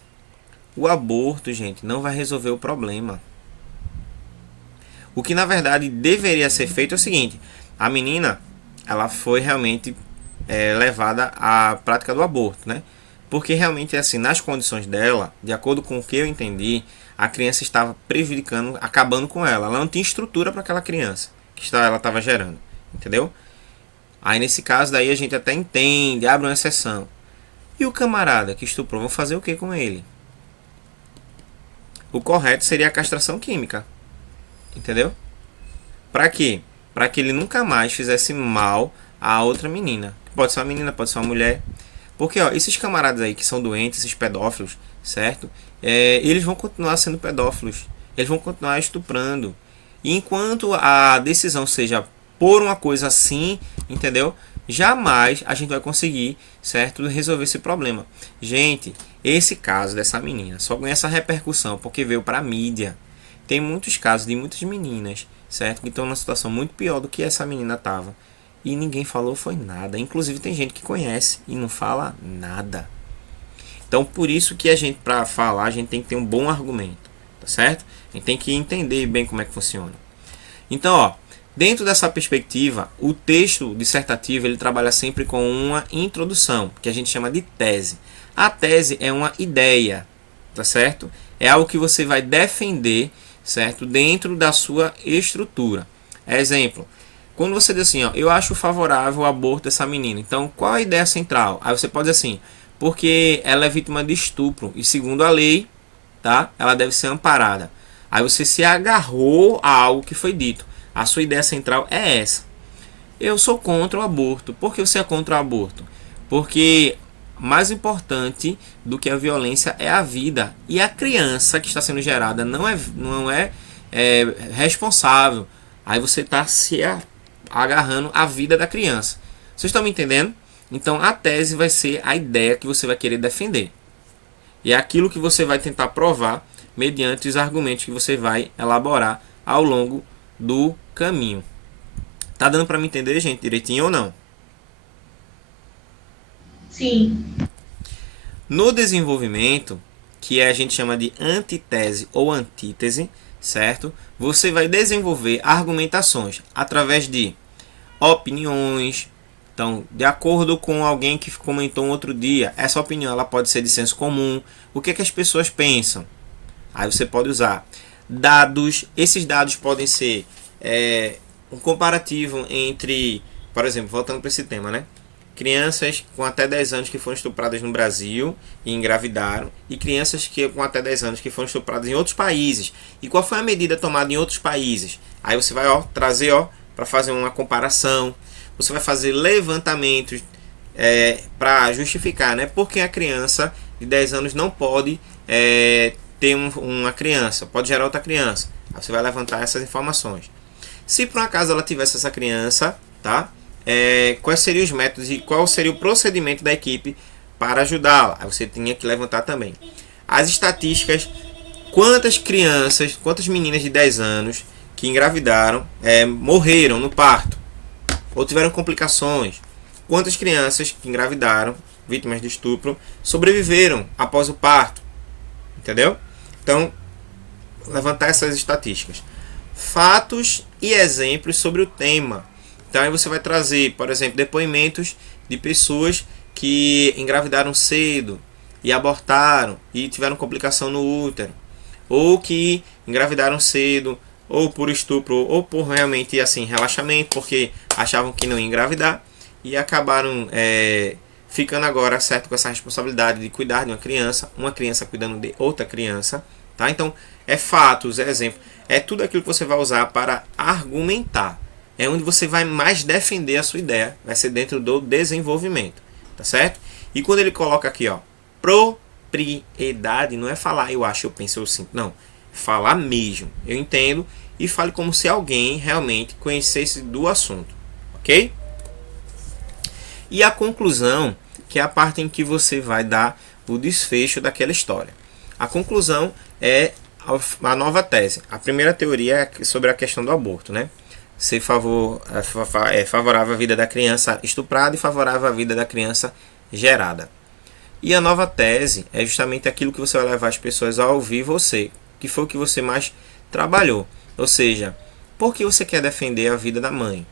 O aborto, gente, não vai resolver o problema. O que na verdade deveria ser feito é o seguinte: a menina, ela foi realmente levada à prática do aborto, né? Porque realmente assim, nas condições dela, de acordo com o que eu entendi, a criança estava prejudicando, acabando com ela. Ela não tinha estrutura para aquela criança que ela estava gerando, entendeu? Aí nesse caso daí a gente até entende, abre uma exceção. E o camarada que estuprou, vão fazer o que com ele? O correto seria a castração química. Entendeu? Para quê? Para que ele nunca mais fizesse mal a outra menina. Pode ser uma menina, pode ser uma mulher. Porque ó, esses camaradas aí que são doentes, esses pedófilos, certo? Eles vão continuar sendo pedófilos. Eles vão continuar estuprando. E enquanto a decisão seja por uma coisa assim, entendeu? Jamais a gente vai conseguir, certo, resolver esse problema. Gente, esse caso dessa menina só ganha essa repercussão porque veio para a mídia. Tem muitos casos de muitas meninas, certo, que estão numa situação muito pior do que essa menina estava. E ninguém falou foi nada. Inclusive tem gente que conhece e não fala nada. Então por isso que a gente, para falar, a gente tem que ter um bom argumento, tá certo? A gente tem que entender bem como é que funciona. Então, ó, dentro dessa perspectiva, o texto dissertativo ele trabalha sempre com uma introdução, que a gente chama de tese. A tese é uma ideia, tá certo? É algo que você vai defender, certo? Dentro da sua estrutura. Exemplo, quando você diz assim, ó, eu acho favorável o aborto dessa menina. Então, qual a ideia central? Aí você pode dizer assim, porque ela é vítima de estupro e segundo a lei, tá? Ela deve ser amparada. Aí você se agarrou a algo que foi dito. A sua ideia central é essa. Eu sou contra o aborto. Por que você é contra o aborto? Porque mais importante do que a violência é a vida. E a criança que está sendo gerada não é responsável. Aí você está se agarrando à vida da criança. Vocês estão me entendendo? Então a tese vai ser a ideia que você vai querer defender. E é aquilo que você vai tentar provar mediante os argumentos que você vai elaborar ao longo do caminho. Tá dando para me entender, gente, direitinho ou não? Sim. No desenvolvimento, que a gente chama de antitese ou antítese, certo? Você vai desenvolver argumentações através de opiniões. Então, de acordo com alguém que comentou um outro dia, essa opinião ela pode ser de senso comum. O que as pessoas pensam? Aí você pode usar dados. Esses dados podem ser um comparativo entre, por exemplo, voltando para esse tema, né? Crianças com até 10 anos que foram estupradas no Brasil e engravidaram, e crianças com até 10 anos que foram estupradas em outros países. E qual foi a medida tomada em outros países? Aí você vai trazer para fazer uma comparação. você vai fazer levantamentos para justificar, né? Porque a criança de 10 anos não pode ter uma criança, pode gerar outra criança. Aí você vai levantar essas informações. Se por um acaso ela tivesse essa criança, tá? Quais seriam os métodos e qual seria o procedimento da equipe para ajudá-la? Aí você tinha que levantar também as estatísticas, quantas crianças, quantas meninas de 10 anos que engravidaram morreram no parto ou tiveram complicações, quantas crianças que engravidaram, vítimas de estupro, sobreviveram após o parto, entendeu? Então, levantar essas estatísticas, fatos e exemplos sobre o tema. Então aí você vai trazer, por exemplo, depoimentos de pessoas que engravidaram cedo e abortaram e tiveram complicação no útero, ou que engravidaram cedo, ou por estupro, ou por realmente assim relaxamento, porque achavam que não ia engravidar e acabaram ficando agora certo com essa responsabilidade de cuidar de uma criança cuidando de outra criança, tá? Então fatos, exemplo, tudo aquilo que você vai usar para argumentar. É onde você vai mais defender a sua ideia, vai ser dentro do desenvolvimento, tá certo? E quando ele coloca aqui, ó, propriedade, não é falar eu acho, eu penso, eu sinto, não, falar mesmo, eu entendo, e fale como se alguém realmente conhecesse do assunto, ok? E a conclusão, que é a parte em que você vai dar o desfecho daquela história. A conclusão é a nova tese. A primeira teoria é sobre a questão do aborto, né? Ser favorável à vida da criança estuprada e favorável à vida da criança gerada. E a nova tese é justamente aquilo que você vai levar as pessoas a ouvir você, que foi o que você mais trabalhou. Ou seja, por que você quer defender a vida da mãe?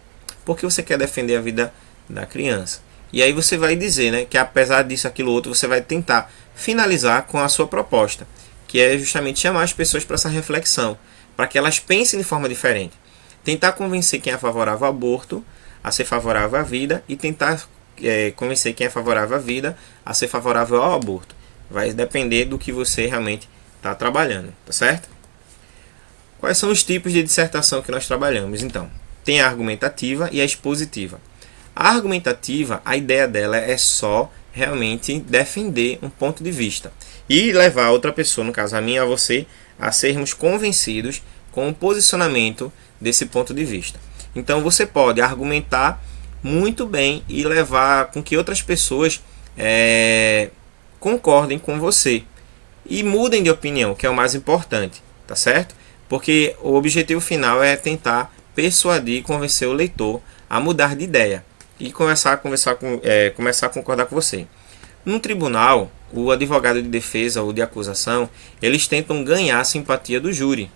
Por que você quer defender a vida da criança? E aí você vai dizer, né, que apesar disso, aquilo outro, você vai tentar finalizar com a sua proposta, que é justamente chamar as pessoas para essa reflexão, para que elas pensem de forma diferente. Tentar convencer quem é favorável ao aborto a ser favorável à vida e tentar convencer quem é favorável à vida a ser favorável ao aborto. Vai depender do que você realmente está trabalhando, tá certo? Quais são os tipos de dissertação que nós trabalhamos? Então, tem a argumentativa e a expositiva. A argumentativa, a ideia dela é só realmente defender um ponto de vista e levar outra pessoa, no caso a mim e a você, a sermos convencidos com o posicionamento desse ponto de vista. Então você pode argumentar muito bem e levar com que outras pessoas concordem com você e mudem de opinião, que é o mais importante, tá certo? Porque o objetivo final é tentar persuadir e convencer o leitor a mudar de ideia e começar a concordar com você. No tribunal, o advogado de defesa ou de acusação, eles tentam ganhar a simpatia do júri.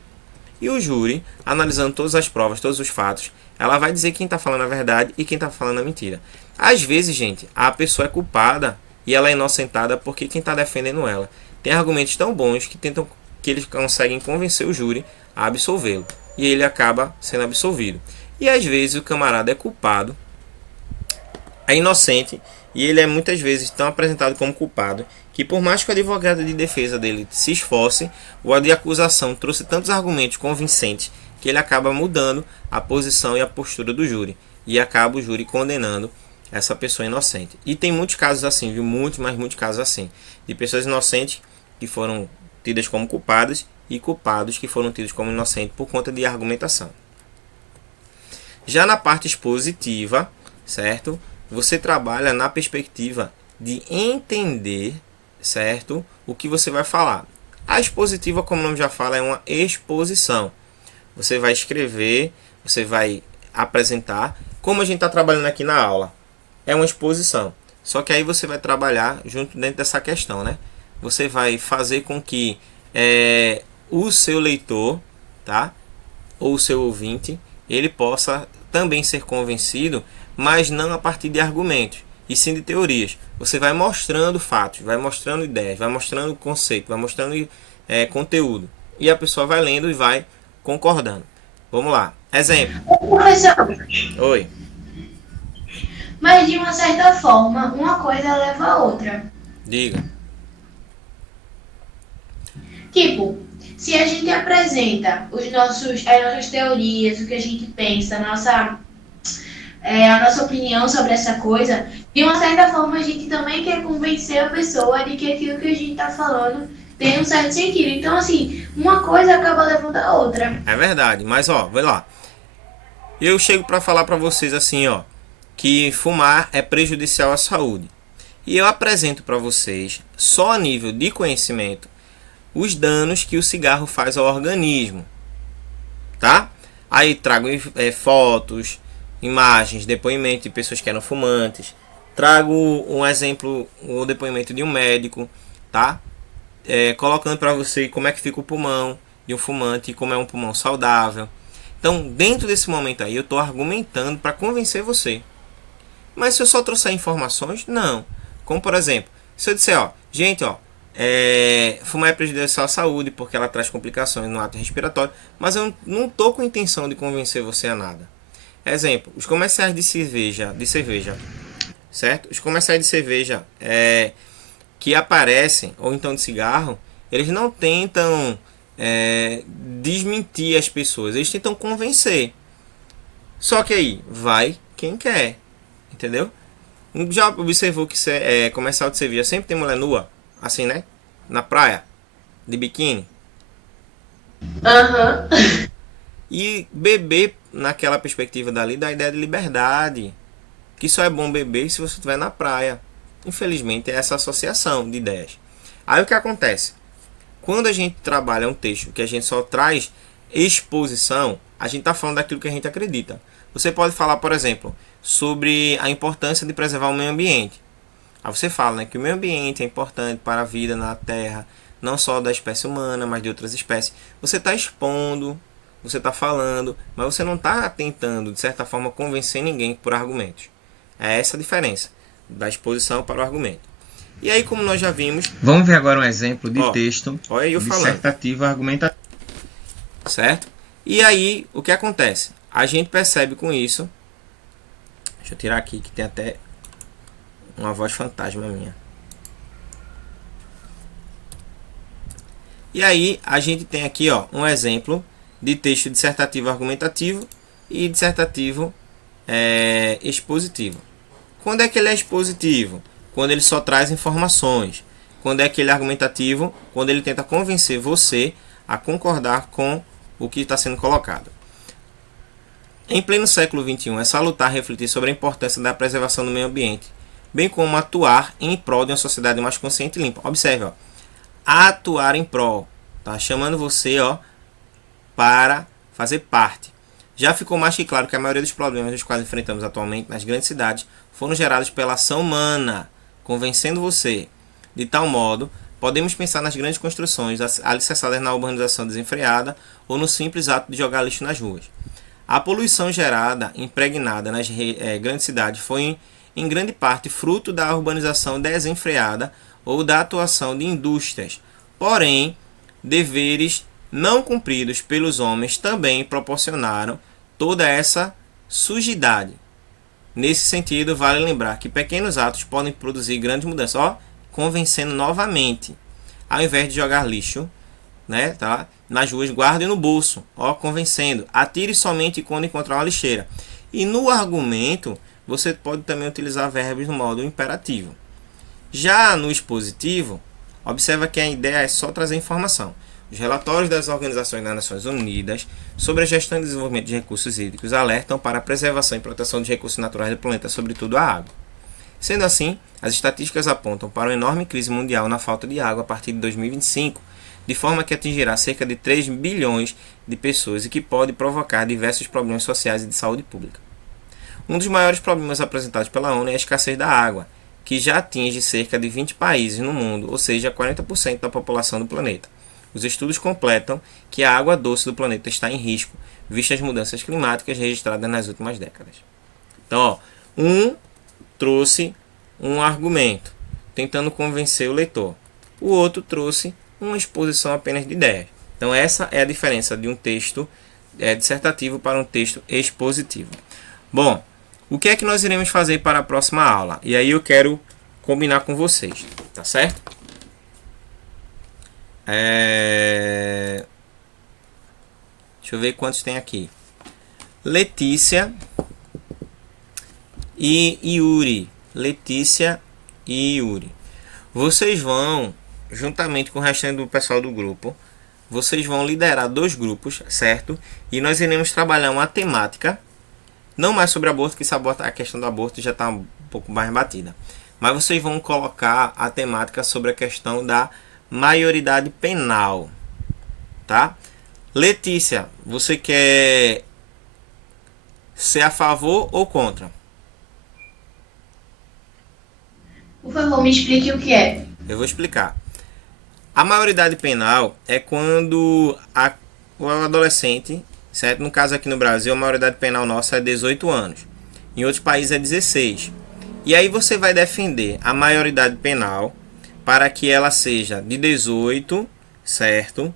E o júri, analisando todas as provas, todos os fatos, ela vai dizer quem está falando a verdade e quem está falando a mentira. Às vezes, gente, a pessoa é culpada e ela é inocentada porque quem está defendendo ela tem argumentos tão bons que eles conseguem convencer o júri a absolvê-lo. E ele acaba sendo absolvido. E às vezes o camarada é culpado, é inocente, e ele é muitas vezes tão apresentado como culpado, que por mais que o advogado de defesa dele se esforce, o de acusação trouxe tantos argumentos convincentes que ele acaba mudando a posição e a postura do júri. E acaba o júri condenando essa pessoa inocente. E tem muitos casos assim, viu? Muitos casos assim. De pessoas inocentes que foram tidas como culpadas e culpados que foram tidos como inocentes por conta de argumentação. Já na parte expositiva, certo? Você trabalha na perspectiva de entender, certo, o que você vai falar. A expositiva, como o nome já fala, é uma exposição. Você vai escrever, você vai apresentar, como a gente está trabalhando aqui na aula. É uma exposição. Só que aí você vai trabalhar junto dentro dessa questão, né? Você vai fazer com que o seu leitor, tá? Ou o seu ouvinte, ele possa também ser convencido, mas não a partir de argumentos, e sim de teorias. Você vai mostrando fatos, vai mostrando ideias, vai mostrando conceito, vai mostrando conteúdo. E a pessoa vai lendo e vai concordando. Vamos lá. Exemplo. Professor, Oi. mas de uma certa forma, uma coisa leva a outra. Diga. Tipo, se a gente apresenta as nossas teorias, o que a gente pensa, a nossa opinião sobre essa coisa, de uma certa forma a gente também quer convencer a pessoa de que aquilo que a gente está falando tem um certo sentido. Então, assim, uma coisa acaba levando a outra. É verdade, mas ó, vai lá. Eu chego para falar para vocês assim, ó, que fumar é prejudicial à saúde. E eu apresento para vocês, só a nível de conhecimento, os danos que o cigarro faz ao organismo, tá? Aí trago fotos, imagens, depoimentos de pessoas que eram fumantes. Trago um exemplo, o depoimento de um médico, tá? Colocando para você como é que fica o pulmão de um fumante e como é um pulmão saudável. Então, dentro desse momento aí, eu estou argumentando para convencer você. Mas se eu só trouxer informações, não. Como por exemplo, se eu disser, ó, gente, ó, fumar é prejudicial à saúde porque ela traz complicações no ato respiratório, mas eu não estou com a intenção de convencer você a nada. Exemplo, os comerciais de cerveja, certo? Os comerciais de cerveja que aparecem, ou então de cigarro, eles não tentam desmentir as pessoas, eles tentam convencer. Só que aí, vai quem quer, entendeu? Já observou que comercial de cerveja sempre tem mulher nua, assim, né? Na praia, de biquíni. Aham. E beber, naquela perspectiva dali, dá a ideia de liberdade. Que só é bom beber se você estiver na praia. Infelizmente, é essa associação de ideias. Aí o que acontece? Quando a gente trabalha um texto que a gente só traz exposição, a gente está falando daquilo que a gente acredita. Você pode falar, por exemplo, sobre a importância de preservar o meio ambiente. Aí você fala, né, que o meio ambiente é importante para a vida na Terra, não só da espécie humana, mas de outras espécies. Você está expondo, você está falando, mas você não está tentando, de certa forma, convencer ninguém por argumentos. É essa a diferença da exposição para o argumento. E aí, como nós já vimos... Vamos ver agora um exemplo de texto dissertativo argumentativo. Certo? E aí, o que acontece? A gente percebe com isso... Deixa eu tirar aqui, que tem até uma voz fantasma minha. E aí, a gente tem aqui, ó, um exemplo de texto dissertativo argumentativo e dissertativo expositivo. Quando é que ele é expositivo? Quando ele só traz informações. Quando é que ele é argumentativo? Quando ele tenta convencer você a concordar com o que está sendo colocado. Em pleno século XXI, é salutar refletir sobre a importância da preservação do meio ambiente, bem como atuar em prol de uma sociedade mais consciente e limpa. Observe, ó, atuar em prol, tá chamando você, ó, para fazer parte. Já ficou mais que claro que a maioria dos problemas dos quais enfrentamos atualmente nas grandes cidades foram gerados pela ação humana, convencendo você. De tal modo, podemos pensar nas grandes construções alicerçadas na urbanização desenfreada ou no simples ato de jogar lixo nas ruas. A poluição gerada, impregnada nas grandes cidades foi, em grande parte, fruto da urbanização desenfreada ou da atuação de indústrias. Porém, deveres não cumpridos pelos homens também proporcionaram toda essa sujidade. Nesse sentido, vale lembrar que pequenos atos podem produzir grandes mudanças. Ó, convencendo novamente. Ao invés de jogar lixo, né, tá, nas ruas, guarde no bolso. Ó, convencendo. Atire somente quando encontrar uma lixeira. E no argumento, você pode também utilizar verbos no modo imperativo. Já no expositivo, observa que a ideia é só trazer informação. Os relatórios das organizações das Nações Unidas sobre a gestão e desenvolvimento de recursos hídricos alertam para a preservação e proteção dos recursos naturais do planeta, sobretudo a água. Sendo assim, as estatísticas apontam para uma enorme crise mundial na falta de água a partir de 2025, de forma que atingirá cerca de 3 bilhões de pessoas e que pode provocar diversos problemas sociais e de saúde pública. Um dos maiores problemas apresentados pela ONU é a escassez da água, que já atinge cerca de 20 países no mundo, ou seja, 40% da população do planeta. Os estudos completam que a água doce do planeta está em risco, vistas as mudanças climáticas registradas nas últimas décadas. Então, ó, trouxe um argumento, tentando convencer o leitor. O outro trouxe uma exposição apenas de ideias. Então, essa é a diferença de um texto dissertativo para um texto expositivo. Bom, o que é que nós iremos fazer para a próxima aula? E aí eu quero combinar com vocês, tá certo? Deixa eu ver quantos tem aqui. Letícia, e Yuri. Letícia e Yuri. Vocês vão, juntamente com o restante do pessoal do grupo, vocês vão liderar 2 grupos, certo? E nós iremos trabalhar uma temática, não mais sobre aborto, que a questão do aborto já está um pouco mais batida. Mas vocês vão colocar a temática sobre a questão da maioridade penal, tá? Letícia, você quer ser a favor ou contra? Por favor, me explique o que é. Eu vou explicar. A maioridade penal é quando o adolescente, certo? No caso aqui no Brasil, a maioridade penal nossa é 18 anos. Em outros países é 16. E aí você vai defender a maioridade penal para que ela seja de 18, certo?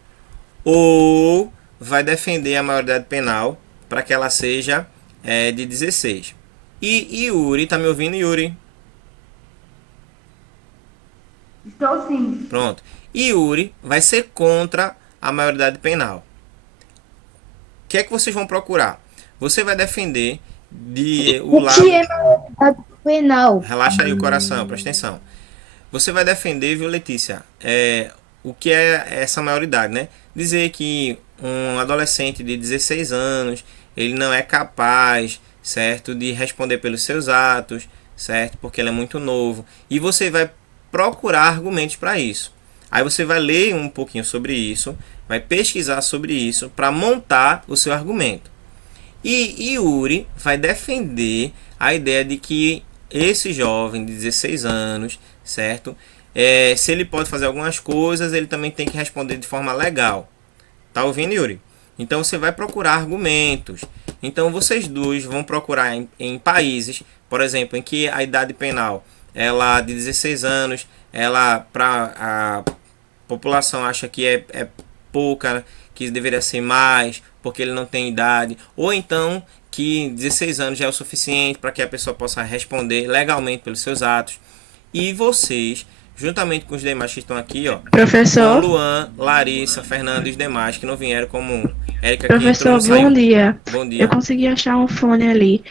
Ou vai defender a maioridade penal para que ela seja de 16. E Yuri, tá me ouvindo, Yuri? Estou sim. Pronto. Yuri vai ser contra a maioridade penal. O que é que vocês vão procurar? Você vai defender o O lado... que é maioridade penal? Relaxa aí o coração, presta atenção. Você vai defender, viu, Letícia, o que é essa maioridade, né? Dizer que um adolescente de 16 anos, ele não é capaz, certo, de responder pelos seus atos, certo, porque ele é muito novo. E você vai procurar argumentos para isso. Aí você vai ler um pouquinho sobre isso, vai pesquisar sobre isso para montar o seu argumento. E Yuri vai defender a ideia de que esse jovem de 16 anos, certo? Se ele pode fazer algumas coisas, ele também tem que responder de forma legal. Tá ouvindo, Yuri? Então você vai procurar argumentos. Então vocês dois vão procurar em países, por exemplo, em que a idade penal ela de 16 anos, ela para a população acha que é pouca, que deveria ser mais, porque ele não tem idade, ou então que 16 anos já é o suficiente para que a pessoa possa responder legalmente pelos seus atos. E vocês, juntamente com os demais que estão aqui, ó, Professor, com Luan, Larissa, Fernando e os demais que não vieram, como Érica, que entrou, professor, não saiu. bom dia. Bom dia. Eu consegui achar um fone ali.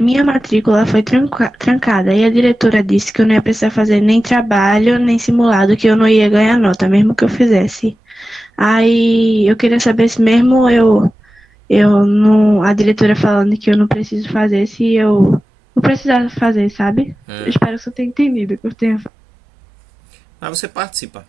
Minha matrícula foi trancada e a diretora disse que eu não ia precisar fazer nem trabalho, nem simulado, que eu não ia ganhar nota, mesmo que eu fizesse. Aí eu queria saber se mesmo eu não, a diretora falando que eu não preciso fazer, se eu não precisar fazer, sabe? Eu espero que você tenha entendido o que eu tenha falado. Mas você participa.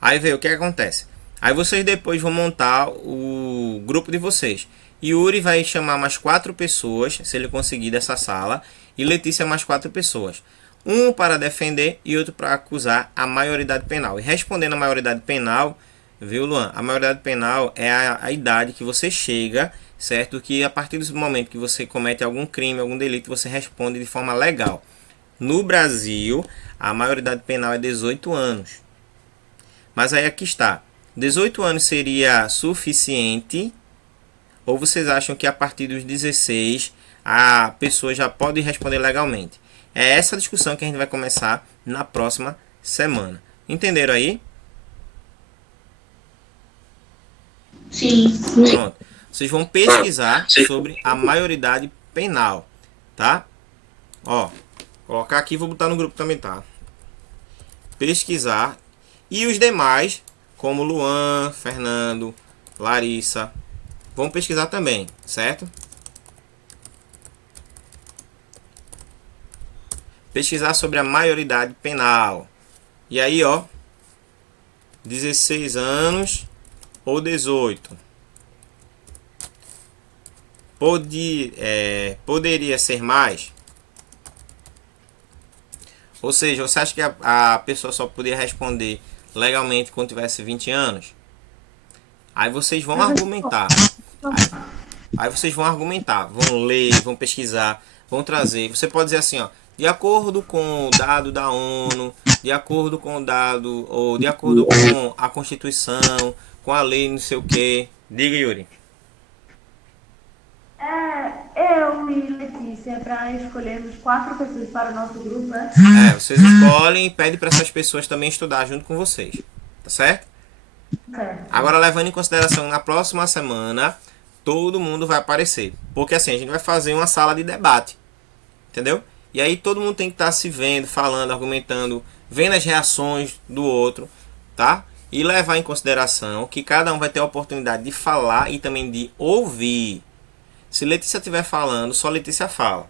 Aí vê o que acontece. Aí vocês depois vão montar o grupo de vocês. Yuri vai chamar mais 4 pessoas, se ele conseguir, dessa sala. E Letícia mais 4 pessoas. Um para defender e outro para acusar a maioridade penal. E respondendo a maioridade penal, viu, Luan? A maioridade penal é a idade que você chega, certo? Que a partir do momento que você comete algum crime, algum delito, você responde de forma legal. No Brasil, a maioridade penal é 18 anos. Mas aí aqui está. 18 anos seria suficiente? Ou vocês acham que a partir dos 16 a pessoa já pode responder legalmente? É essa discussão que a gente vai começar na próxima semana. Entenderam aí? Sim. Pronto. Vocês vão pesquisar sobre a maioridade penal, tá? Ó, colocar aqui, vou botar no grupo também, tá? Pesquisar. E os demais, como Luan, Fernando, Larissa, vão pesquisar também, certo? Pesquisar sobre a maioridade penal. E aí, ó, 16 anos ou 18. Poderia ser mais? Ou seja, você acha que a pessoa só poderia responder legalmente quando tivesse 20 anos? Aí vocês vão argumentar. Aí vocês vão argumentar, vão ler, vão pesquisar, vão trazer. Você pode dizer assim, ó, de acordo com o dado da ONU, de acordo com o dado, ou de acordo com a Constituição, com a lei não sei o que. Diga, Yuri. Eu e Letícia, para escolhermos 4 pessoas para o nosso grupo, né? Vocês escolhem e pedem para essas pessoas também estudar junto com vocês. Tá certo? Certo. Agora, levando em consideração, na próxima semana, todo mundo vai aparecer. Porque assim, a gente vai fazer uma sala de debate. Entendeu? E aí todo mundo tem que estar se vendo, falando, argumentando, vendo as reações do outro, tá? E levar em consideração que cada um vai ter a oportunidade de falar e também de ouvir. Se Letícia estiver falando, só Letícia fala.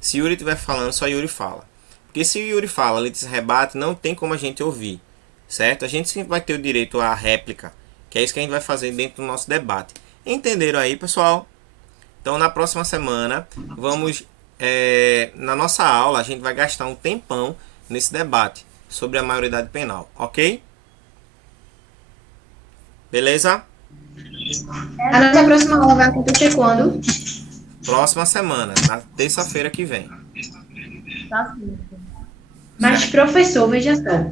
Se Yuri estiver falando, só Yuri fala. Porque se o Yuri fala, Letícia rebate, não tem como a gente ouvir, certo? A gente sempre vai ter o direito à réplica, que é isso que a gente vai fazer dentro do nosso debate. Entenderam aí, pessoal? Então, na próxima semana, na nossa aula, a gente vai gastar um tempão nesse debate sobre a maioridade penal, ok? Beleza? A nossa próxima aula vai acontecer quando? Próxima semana, na terça-feira que vem. Tá certo. Mas, professor, veja só.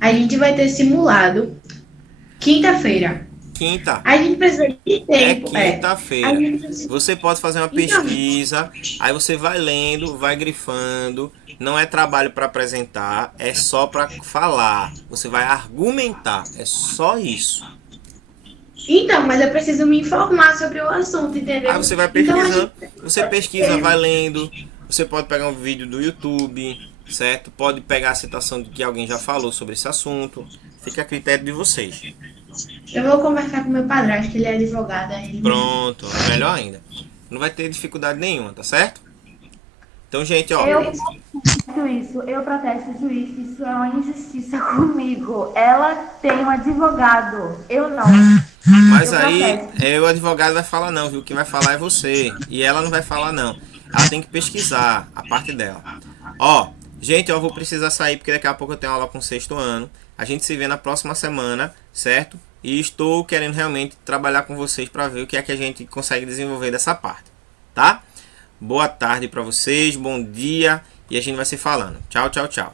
A gente vai ter simulado quinta-feira. Quinta. A gente precisa de tempo. É quinta-feira. A gente precisa- Você pode fazer uma pesquisa, aí você vai lendo, vai grifando. Não é trabalho para apresentar, é só para falar. Você vai argumentar, é só isso. Então, mas eu preciso me informar sobre o assunto, entendeu? Aí você vai Então, a pesquisando, gente- você pesquisa, vai lendo. Você pode pegar um vídeo do YouTube, certo? Pode pegar a citação de que alguém já falou sobre esse assunto. Fica a critério de vocês. Eu vou conversar com meu padrasto, que ele é advogado. Aí ele- Pronto, melhor ainda. Não vai ter dificuldade nenhuma, tá certo? Então, gente, ó. Eu protesto juiz, isso é uma injustiça comigo. Ela tem um advogado, eu não. Mas Eu aí protesto. o advogado vai falar não, viu? Quem vai falar é você. E ela não vai falar não. Ela tem que pesquisar a parte dela. Ó, gente, eu vou precisar sair porque daqui a pouco eu tenho aula com o 6º ano. A gente se vê na próxima semana, certo? E estou querendo realmente trabalhar com vocês para ver o que é que a gente consegue desenvolver dessa parte, tá? Boa tarde para vocês, bom dia e a gente vai se falando. Tchau, tchau, tchau.